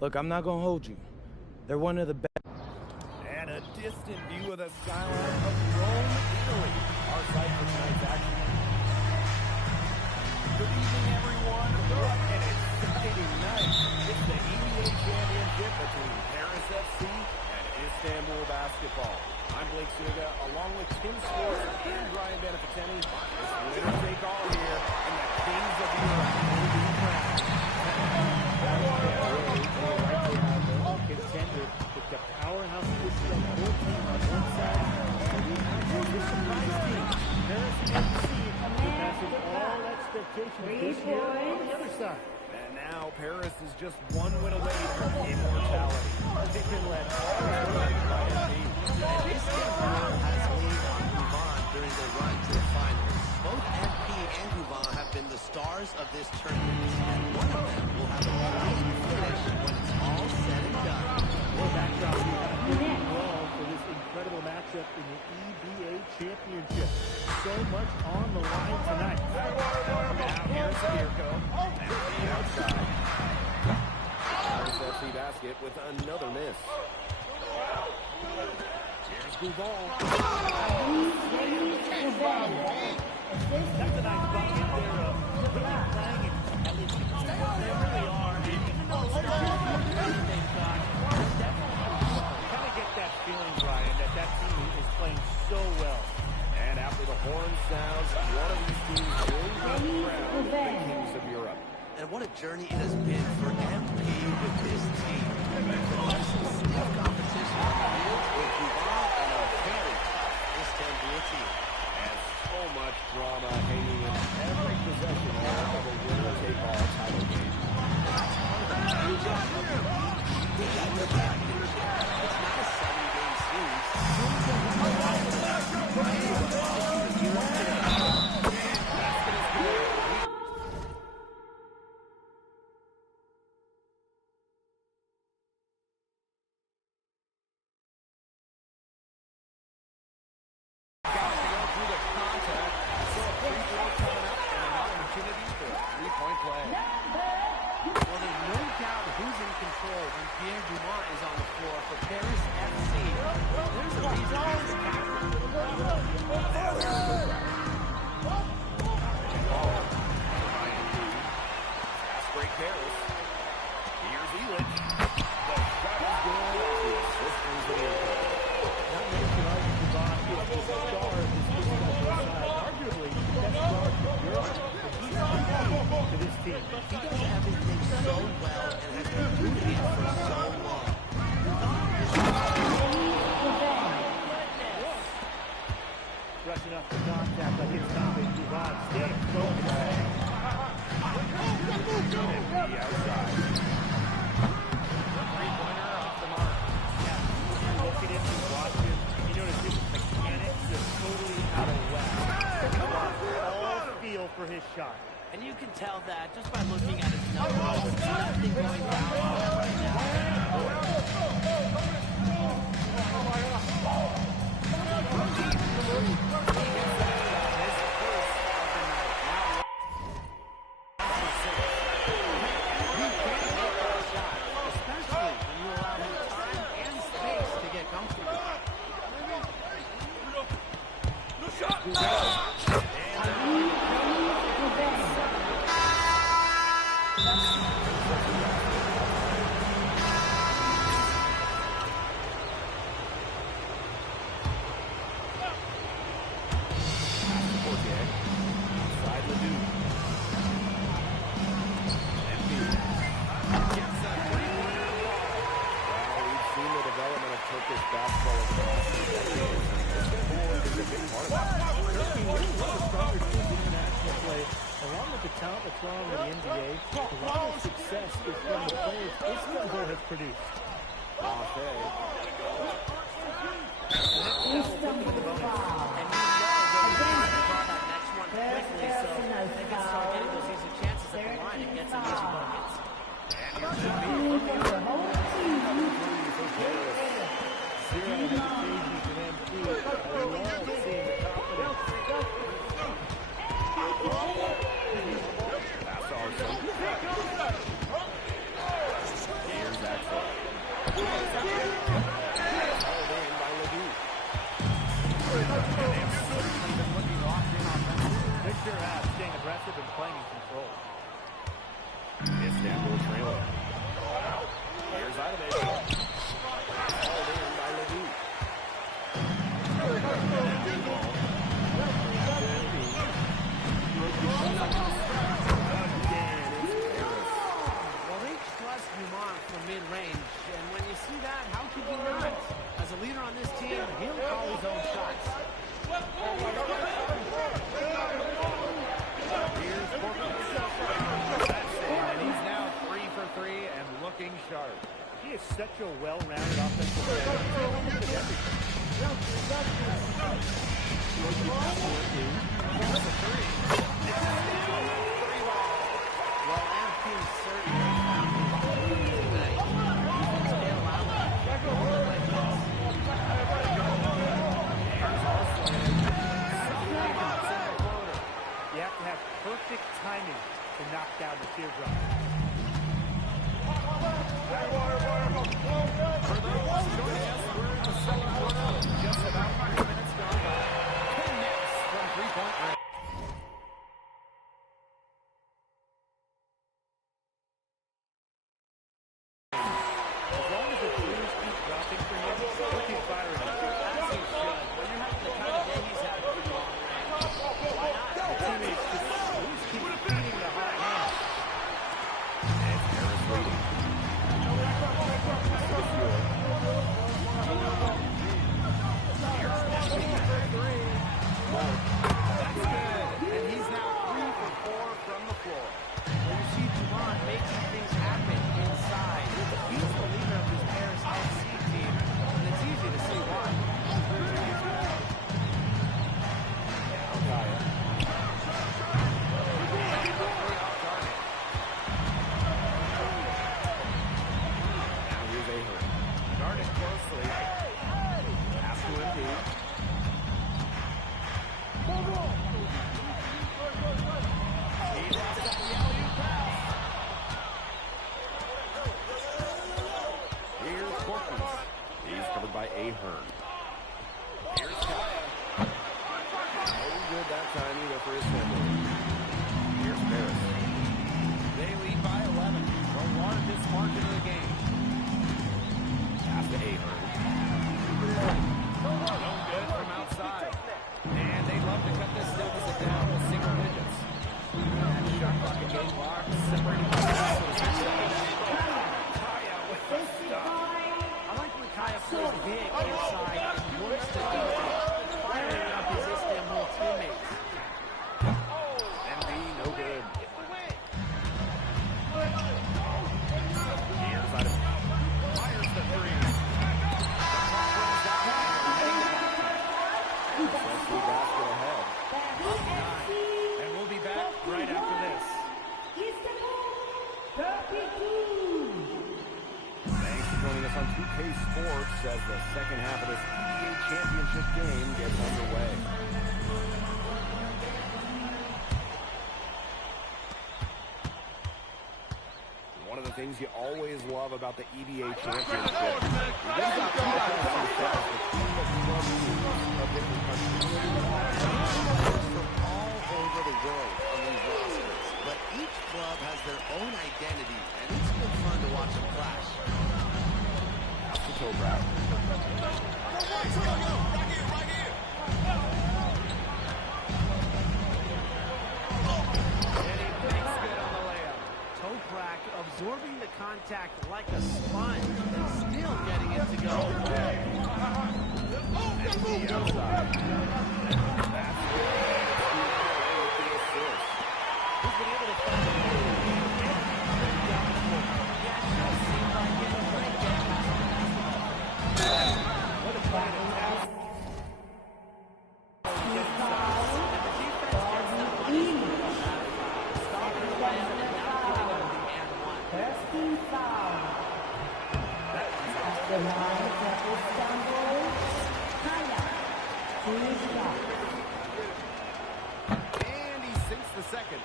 Look, I'm not gonna hold you. They're one of the best. And a distant view of the skyline of Rome, Italy. Our site for tonight's action. Good evening, everyone. What an exciting night. It's the EBA Championship between Paris FC and Istanbul Basketball. I'm Blake Suga, along with Tim Swartz and Brian Benefiteni. It's winner take all here, and the Kings of Europe will be crowned. Contender with the powerhouse Istanbul team on one side, and we have the surprise team, Paris FC, surpassing all expectations this year on the other side. And now Paris is just one win away from immortality. They've been led all the way by Embiid. And Istanbul has leaned on Guvan during their run to the finals. Both MP and Guvan have been the stars of this tournament, and one of them will have a great finish when it's all said and done. More backdrop we have here overall for this incredible matchup in the EBA Championship. So much on the line tonight. Now here's Mirko. And the outside. Paris FC basket with another miss. Here's Guvan. That's a nice bucket there. Really playing it. At least they really are. And even though it's not they've got, kind of get that feeling, Brian, that team is playing so well. And after the horn sounds, one of these teams will be crowned the Kings of Europe. And what a journey it has been for MP with this team. Some stiff competition on the field with Guvan and a very tough Istanbul team. And so much drama hanging in every possession here of a winner-take-all title game. That's part of the magic of the league. They got the championship. It's not a 7-game series. Well, there's no doubt who's in control when Pierre Dumont is on the floor for Paris FC. There's a reason he's the captain. Fast break Paris. Here's Elitch. The shot is good off the assistance of Mirko. Not many can argue Guvan is the star of this Istanbul side. Arguably, the best guard in Europe. But he's key to this team. He does everything so well and has been doing it for so long. Rushing up the contact. shot. And you can tell that just by looking at his numbers. There's nothing going down right especially when you allow him time and space to get comfortable. Along with the talent that's wrong in the NBA, a lot of success is from the players Istanbul has produced. Victor staying aggressive and playing in control. Istanbul trailing. Here's Idovich. Called in by Ledoux. Well, they trust Dumont from mid-range, and when you see that, how could you not? As a leader on this team, he'll call his own shots. Here's Portland. And he's now 3 for 3 and looking sharp. He is such a well-rounded offensive player. That's a three. Well, Anthony's certainly found his tonight. Defense can't allow him to go like this. You have to have perfect timing to knock down the teardrop. For those joining us, we're in the second quarter. Just about 5 minutes gone by. 10 minutes from three-point range. As long as the threes keep dropping for him, he'll keep firing. As he should. When you're having the kind of day he's having from long range, why not? The teammates just always keep feeding the hot hand. And Harris waiting. That's good. And he's now 3 for 4 from the floor. Well, you see Dumont making things happen inside. He's the leader of this Paris FC team, and it's easy to see why. Now here's Ahern. Guard it closely. Pass to Embiid. He drops up the alley-oop pass. Here's Portland. He's covered by Ahern. Here's Kaya. No good that time either for his family. Here's Paris. They lead by 11. The largest margin of the game. Pass to Ahern. No good from outside. And they'd love to cut this deficit down to single digits. And shot clock and game clock separating the Kaya with the stop. I like when Kaya plays big inside and works the defense, firing up his Istanbul teammates. Embiid, no good. Here's Idovich. Fires the three. The clock runs out. Chelsea basket ahead. And we'll be back right after. 2K Sports as the second half of this EBA Championship game gets underway. One of the things you always love about the EBA Championship is they've got themselves a team of club teams of different countries. From all over the world on these rosters, but each club has their own identity, and it's been fun to watch them clash. That's the toe wrap. Absorbing the contact like a sponge and still getting it to go. And the outside. That's good. With the assist. He's been able to find a way to be yeah, it does seem like it. Great game. What a plan it has. And he sinks the second.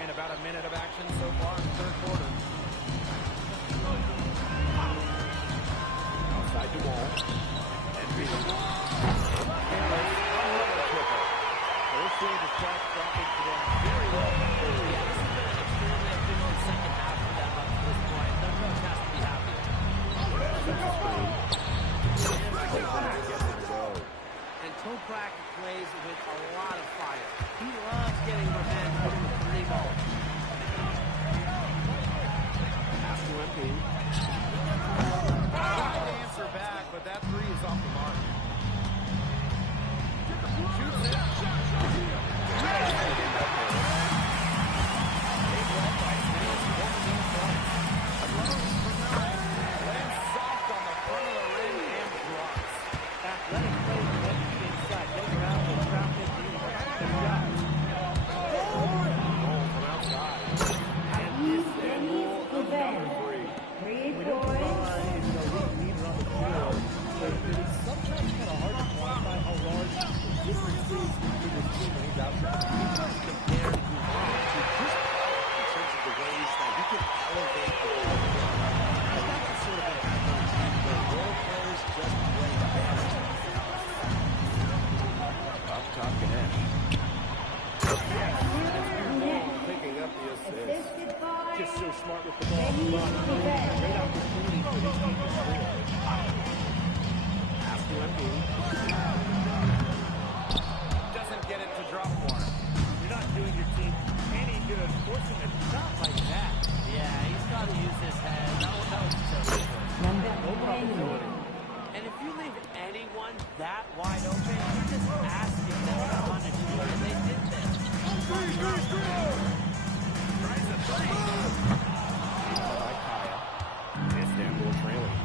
And about a minute of action so far in the third quarter. Outside the wall. And another triple. We're seeing the shots dropping to them very well. Yeah, this has been an extremely efficient second half for them up to this point. Their coach has to be happy. And Toprak plays with a lot of fire. He loves getting revenge with the three ball. Pass to MP. Answer back, but that three is off the mark. Shoots it. Lands soft on the front of the rim and drops. Athletic play from empty inside. Getting around the trap and the shot. Goal from outside. And Istanbul of number 3. We know LeBron is the league leader on the field, but it's sometimes kind of hard to quantify how large the difference is for this team when he's out there. Compared to just in terms of the ways that he can elevate the ball. And that's the sort of an athlete team where role players just play better. Up top, Ganesh. Picking up the assist. Just so smart with the ball. Great opportunity for his team to score. Pass to MP. Doesn't get it to drop one. You're not doing your team any good forcing a shot like that. Yeah, he's got to use his head. That was terrible. And if you leave anyone that wide open, you're just asking them to punish you, and they did this. Tries a three. By Kaya. Istanbul trailing.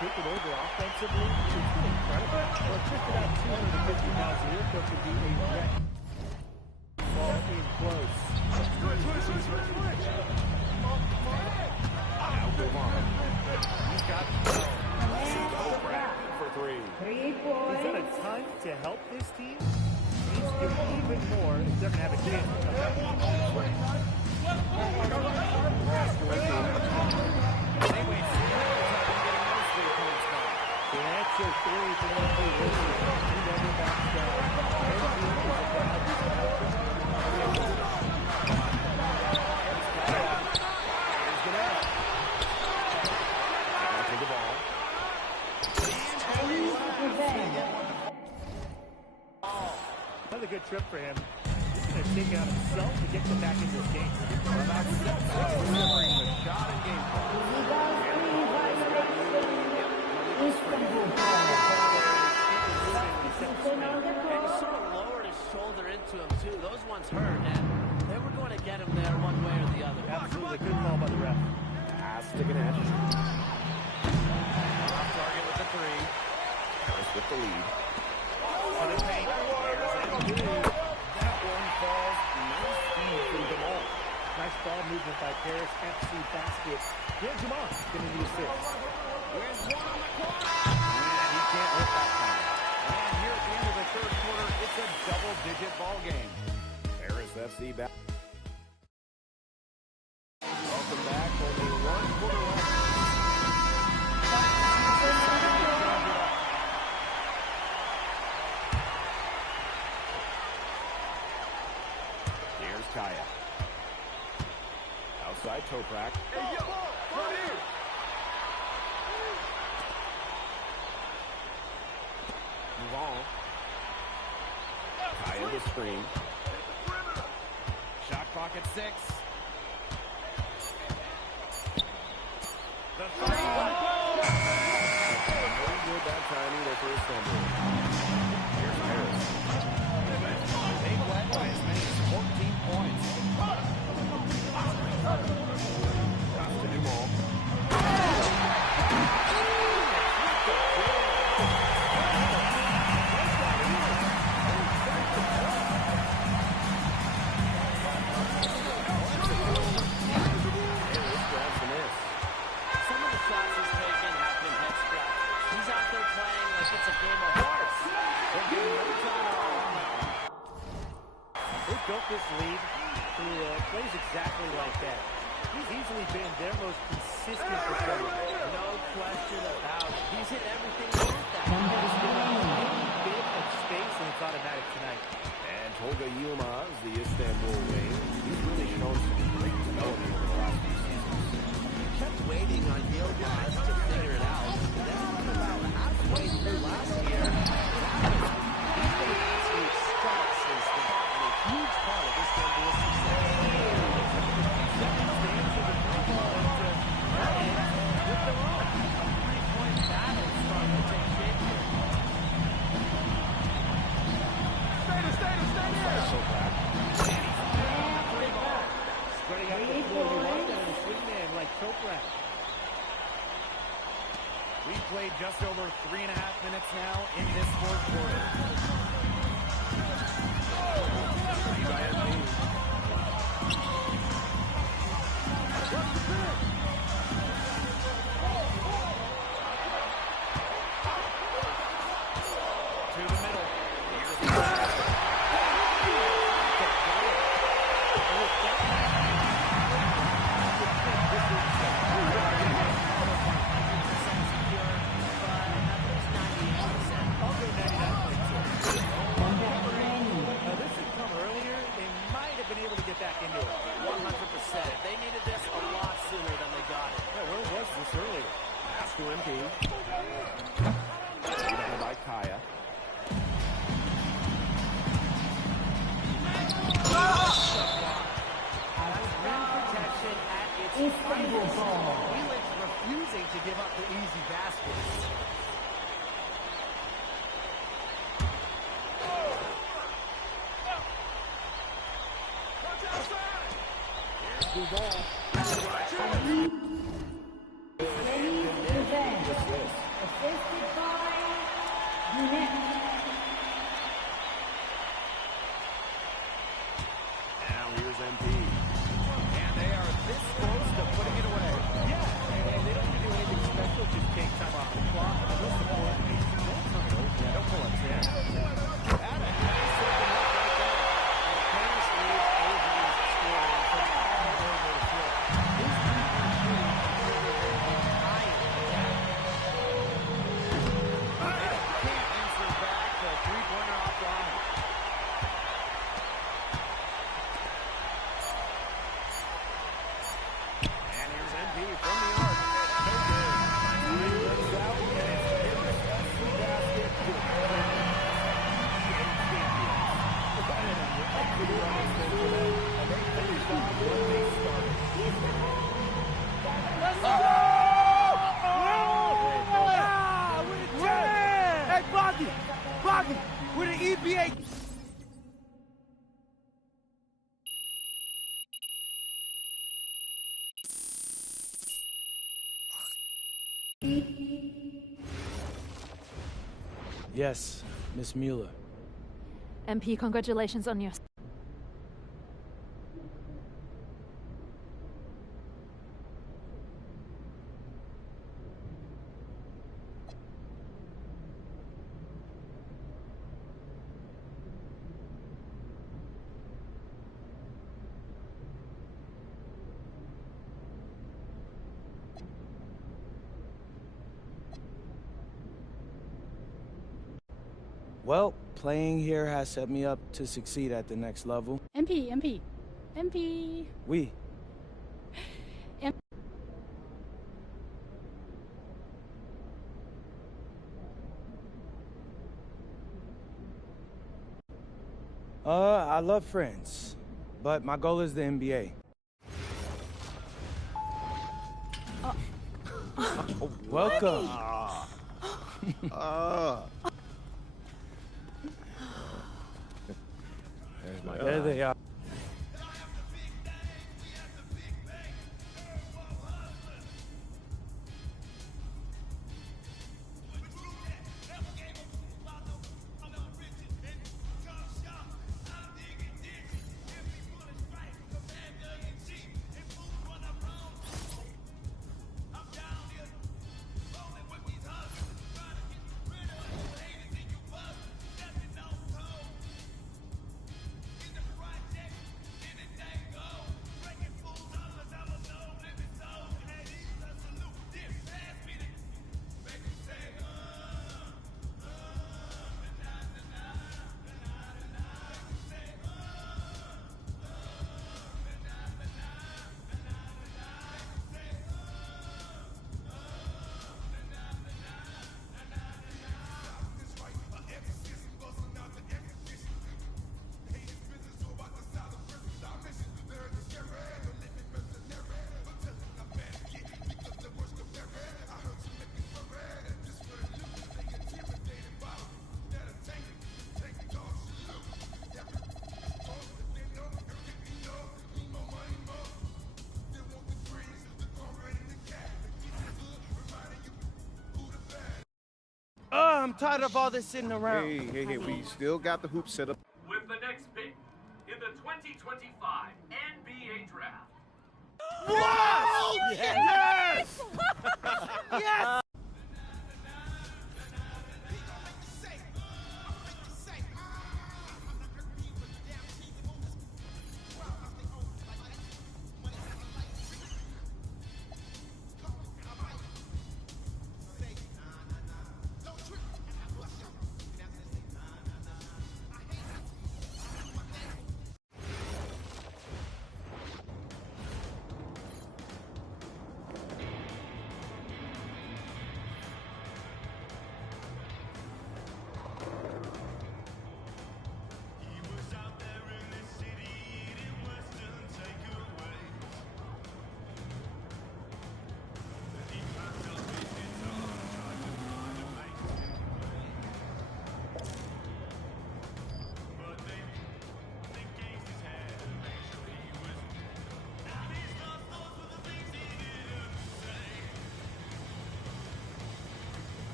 Taken over offensively, it's been incredible. Well, just about 250 pounds here, so it could be a wreck. Ball in close. Now Govan. He's got for 3. He's done a ton to help this team. Needs to do even more if they're going to have a chance to come back. The answer 3 for one play this year. He never backs down. Take the ball. Another good trip for him. He's going to take it on himself to get them back in this game. About 6 seconds delivering the shot and game ball. And he sort of lowered his shoulder into him, too. Those ones hurt, and they were going to get him there one way or the other. Absolutely good by the ref. Pass to Ganesh. Off target with the three. Harris with the lead. To the paint. There's MB. That one falls. Nice feed from Jamal. Nice ball movement by Paris FC Basket. Yeah, Jamal getting the assist. With one on the corner. And he can't hit that time. And here at the end of the third quarter, it's a double-digit ball game. Paris FC back. Welcome back. Only one quarter left. Here's Kaya. Outside Toprak. Hey, yo, right here. Duval. Kaya the screen. Shot clock at 6. The three. Very good that time either for Istanbul. Here's Harris. They led by as many as 14 points. Pass to Duval. Some of the shots he's taken have been head scratchers. He's out there playing like it's a game of horse. They're getting no time at all on that one. They built this lead through plays exactly like that. He's easily been their most consistent performer. No question about it. He's hit everything with that. He's given any bit of space, and it's automatic tonight. And Tolga Yilmaz, the Istanbul wing. He's really shown some great development over the last few seasons. Kept waiting on Yilmaz to figure it out. Then about halfway through last year, he's been an absolute star since then, and a huge part of Istanbul's success. With their own 3-point battle starting to take shape here. Spreading out the floor, you want that in a swing man like Toprak. We've played just over 3.5 minutes now in this fourth quarter. Three by MB. To the middle. This had come earlier. They might have been able to get back into it. 100%. They needed this a lot sooner than they got it. Yeah, where was this earlier? Pass to MP. Rebounded by Kaya. Rim protection at its finest. Felix refusing to give up the easy baskets. Duval. Assisted by Gwinnett. Now here's MP. And they are this close to putting it away. Yeah, and they don't have to do anything special, just take time off the clock. And most importantly, don't turn it over. Don't pull it down. That is something right there. Paris leads Avery's scoring from all over the floor. MP? Yes, Miss Mueller. MP, congratulations on your... Well, playing here has set me up to succeed at the next level. MP. We. I love friends, but my goal is the NBA. Welcome. There's my There they are. I'm tired of all this sitting around. Hey, we still got the hoop set up. With the next pick in the 2025 NBA Draft. Wow! Yes! Yes!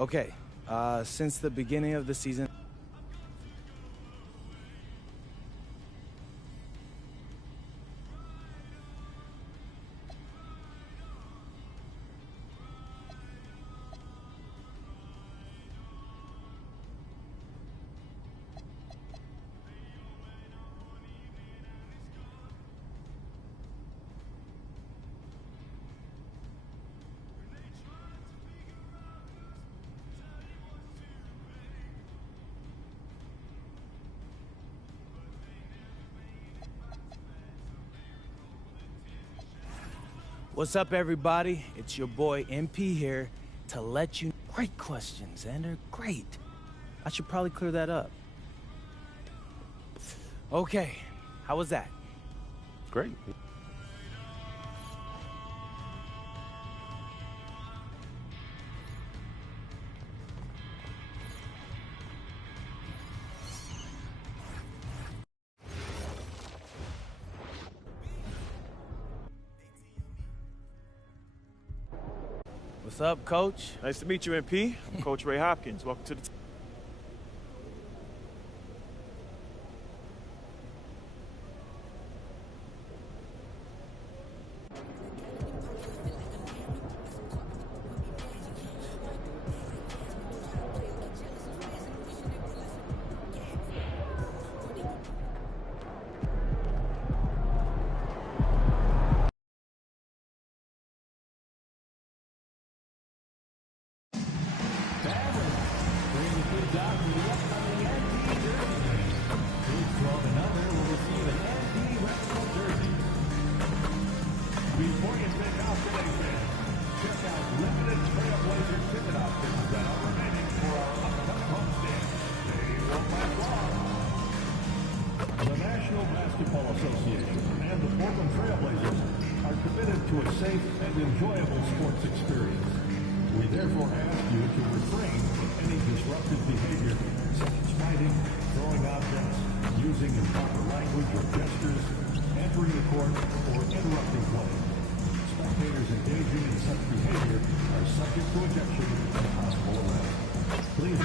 Okay, since the beginning of the season, what's up, everybody? It's your boy MP here, to let you... Great question, Xander. Great. I should probably clear that up. Okay. How was that? Great. What's up, Coach? Nice to meet you, MP. I'm Coach Ray Hopkins. Welcome to the team. Before you take off today, fans, check out limited Trailblazer ticket options that are remaining for our upcoming homestand. They won't last long. The National Basketball Association and the Portland Trailblazers are committed to a safe and enjoyable sports experience. We therefore ask you to refrain from any disruptive behavior, such as fighting, throwing objects, using improper language or gestures, entering the court, or interrupting play. Spectators engaging in such behavior are subject to ejection and possible arrest. Please.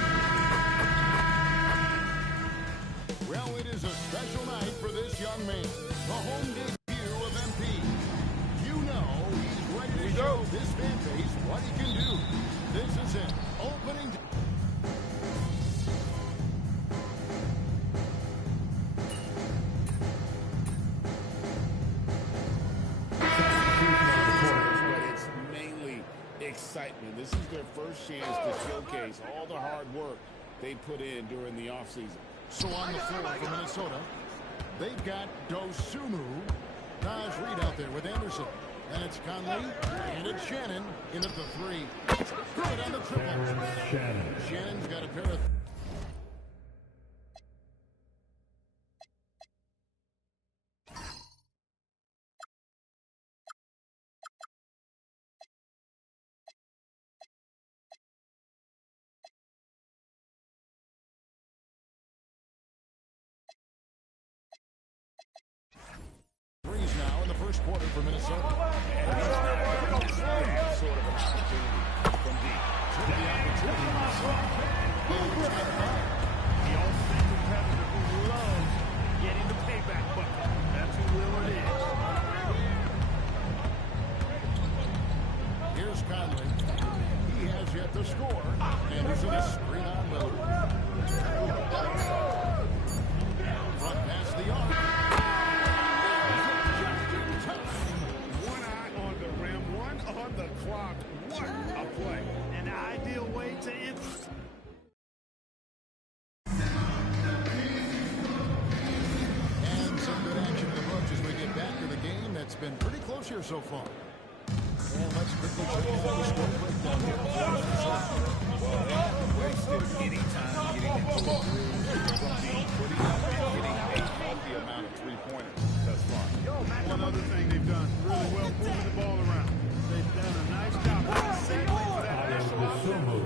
Well, it is a special night for this young man. The home debut of MP. You know he's ready to show this fan base what he can do. This is it. Opening. Excitement. This is their first chance to showcase all the hard work they put in during the offseason. So on the floor for Minnesota, they've got Dosunmu. Naj Reid out there with Anderson. And it's Conley, and it's Shannon in at the three. Good on the triple. Shannon's got a pair of... Threes now in the first quarter for Minnesota. And he's got sort of an opportunity from deep. Took the opportunity. The all-state competitor who loves getting the payback bucket. That's who Lillard is. Here's Conley. He has yet to score. Anderson is screen on Lillard. Front pass the arc. On the clock. What a play. An ideal way to end. And some good action in the books as we get back to the game that's been pretty close here so far. And let's quickly check out the score breakdown here. Wasted any time getting into a groove from being pretty up and getting a healthy amount of three-pointers thus far. One other thing they've done really well moving the ball around. They've done a nice job of settling for that initial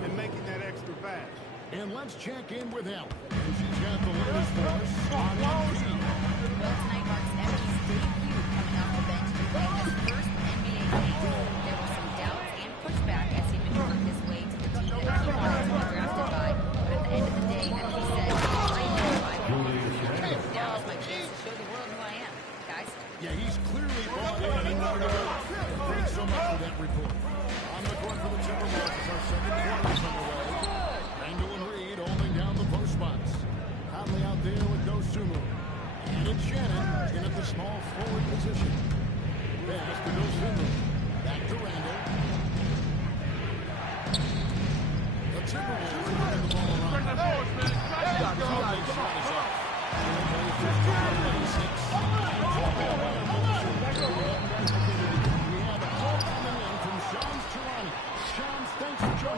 and making that extra pass. And let's check in with Ellen. She's got the latest for us on MP. Well, tonight marks MP's debut coming off the bench to play his first NBA game. There was some doubts and pushback as he maneuvered his way to the team that he wanted to be drafted by. But at the end of the day, MP said, I know I want to be here. Now is my chance to show the world who I am. Guys? Yeah, he's clearly bought in and wanted to go. Thanks so much for that report. On the court for the Timberwolves as our second quarter is underway. Randall and Reid holding down the post spots. Conley out there with Dosunmu. And it's Shannon in at the small forward position. Pass to Dosunmu. Back to Randall. The Timberwolves are moving the ball around. Conley's shot is up. And they play 15-26. We have a call coming in from Shams Charania. Shams, thanks for joining.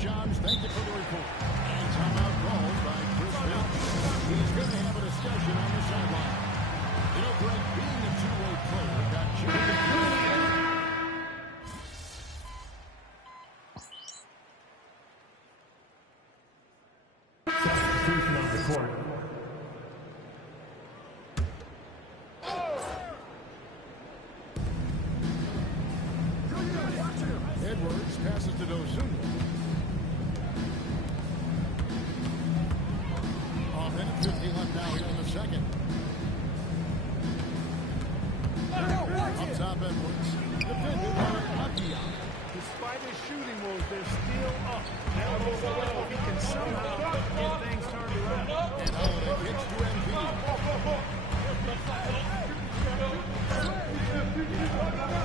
Shams, thank you for the report. And timeout called by Chris Finch. He's going to have a discussion on the sideline. You know, Greg, being a two-way player got you. Substitution on the court. Edwards passes to Dosunmu. A minute 50 left now here in the second. Up top, Edwards. Defended by Akia. Despite his shooting woes, they're still up. Now if he can somehow get things turned around. And Holiday kicks to Embiid.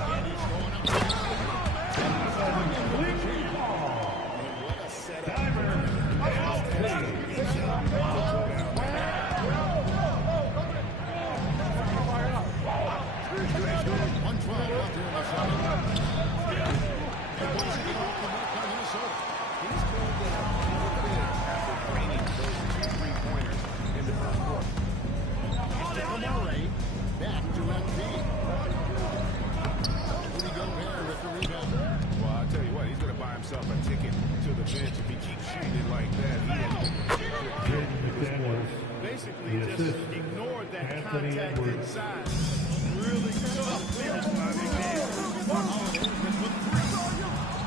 And he's going up. What a setup. A ticket to the bench if he keeps shooting it like that. Basically, just ignored that contact inside. Really tough finish by McDaniels.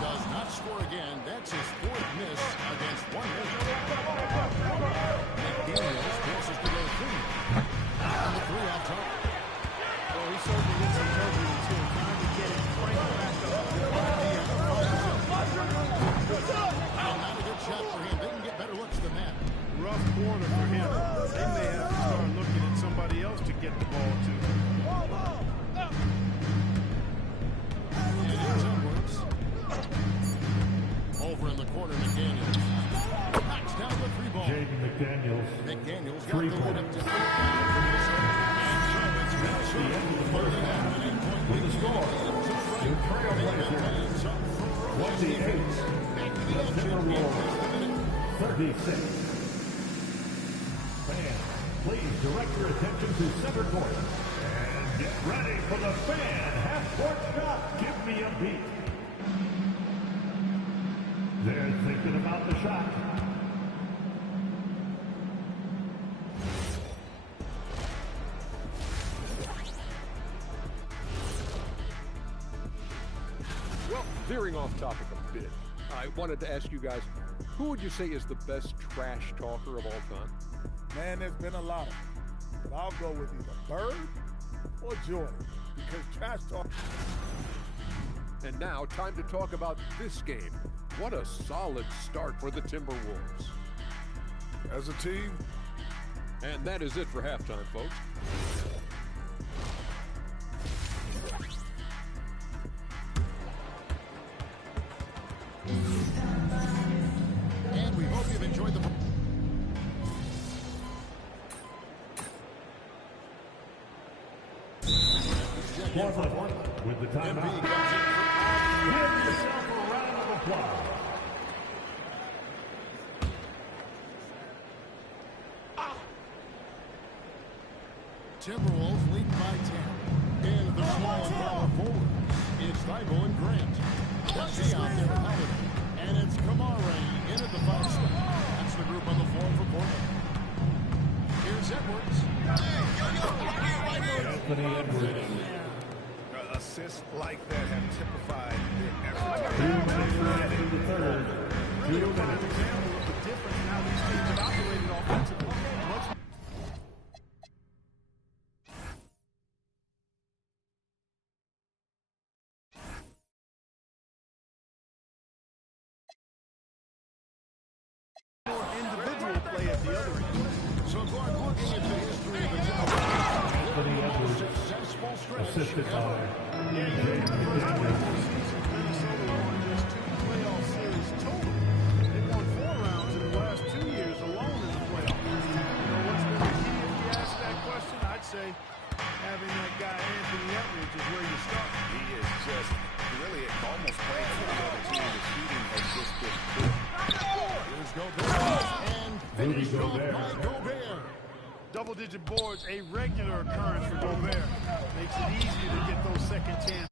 Does not score again. That's his fourth miss against one minute. McDaniels passes to go through. And the three off top. Well, he certainly gets some turbulence here, trying to get it cranked back up. Not a good shot for him. They can get better looks than that. Rough quarter for him. They may have to start looking at somebody else to get the ball to. And here's Edwards. Over in the corner, McDaniels. Knocks down the three ball. Jaden McDaniels. McDaniels got the lead up to 3 points. And so it's Minnesota holding on an 8-point With the score, the Trailblazers 28, the Timberwolves 36. Fans, please direct your attention to center court and get ready for the fan half-court shot. Give me a beat. They're thinking about the shot. Well, veering off topic a bit, I wanted to ask you guys, who would you say is the best trash talker of all time? Man, there's been a lot of them. But I'll go with either Bird or Jordan, because trash talk. And now, time to talk about this game. What a solid start for the Timberwolves. As a team. And that is it for halftime, folks. And we hope you've enjoyed the... With the timeout. Give yourself a round of applause. Timberwolves lead by 10. In the small and power forward, it's Thibault and Grant. Dusty out there, Holiday. And it's Kamara in at the 5 slot. That's the group on the floor for Portland. Here's Edwards. Anthony Edwards. Assists like that have typified their effort. 2 minutes left in the third. 2 Really a prime minutes. example of the difference in how these teams have operated offensively. More individual play at the other end. So, Gordon, looking at the history of the Timberwolves, Anthony Edwards, successful stretch. assisted by Yeah, you know, the first regular season, Minnesota won just 2 playoff series total. They won 4 rounds in the last 2 years alone in the playoffs. You know what's been the key if you ask that question? I'd say having that guy Anthony Edwards is where you start. He is just really almost playing for the other team. The shooting has just been good. Rudy Gobert. Double-digit boards, a regular occurrence for Gobert. Makes it easier to get those second chance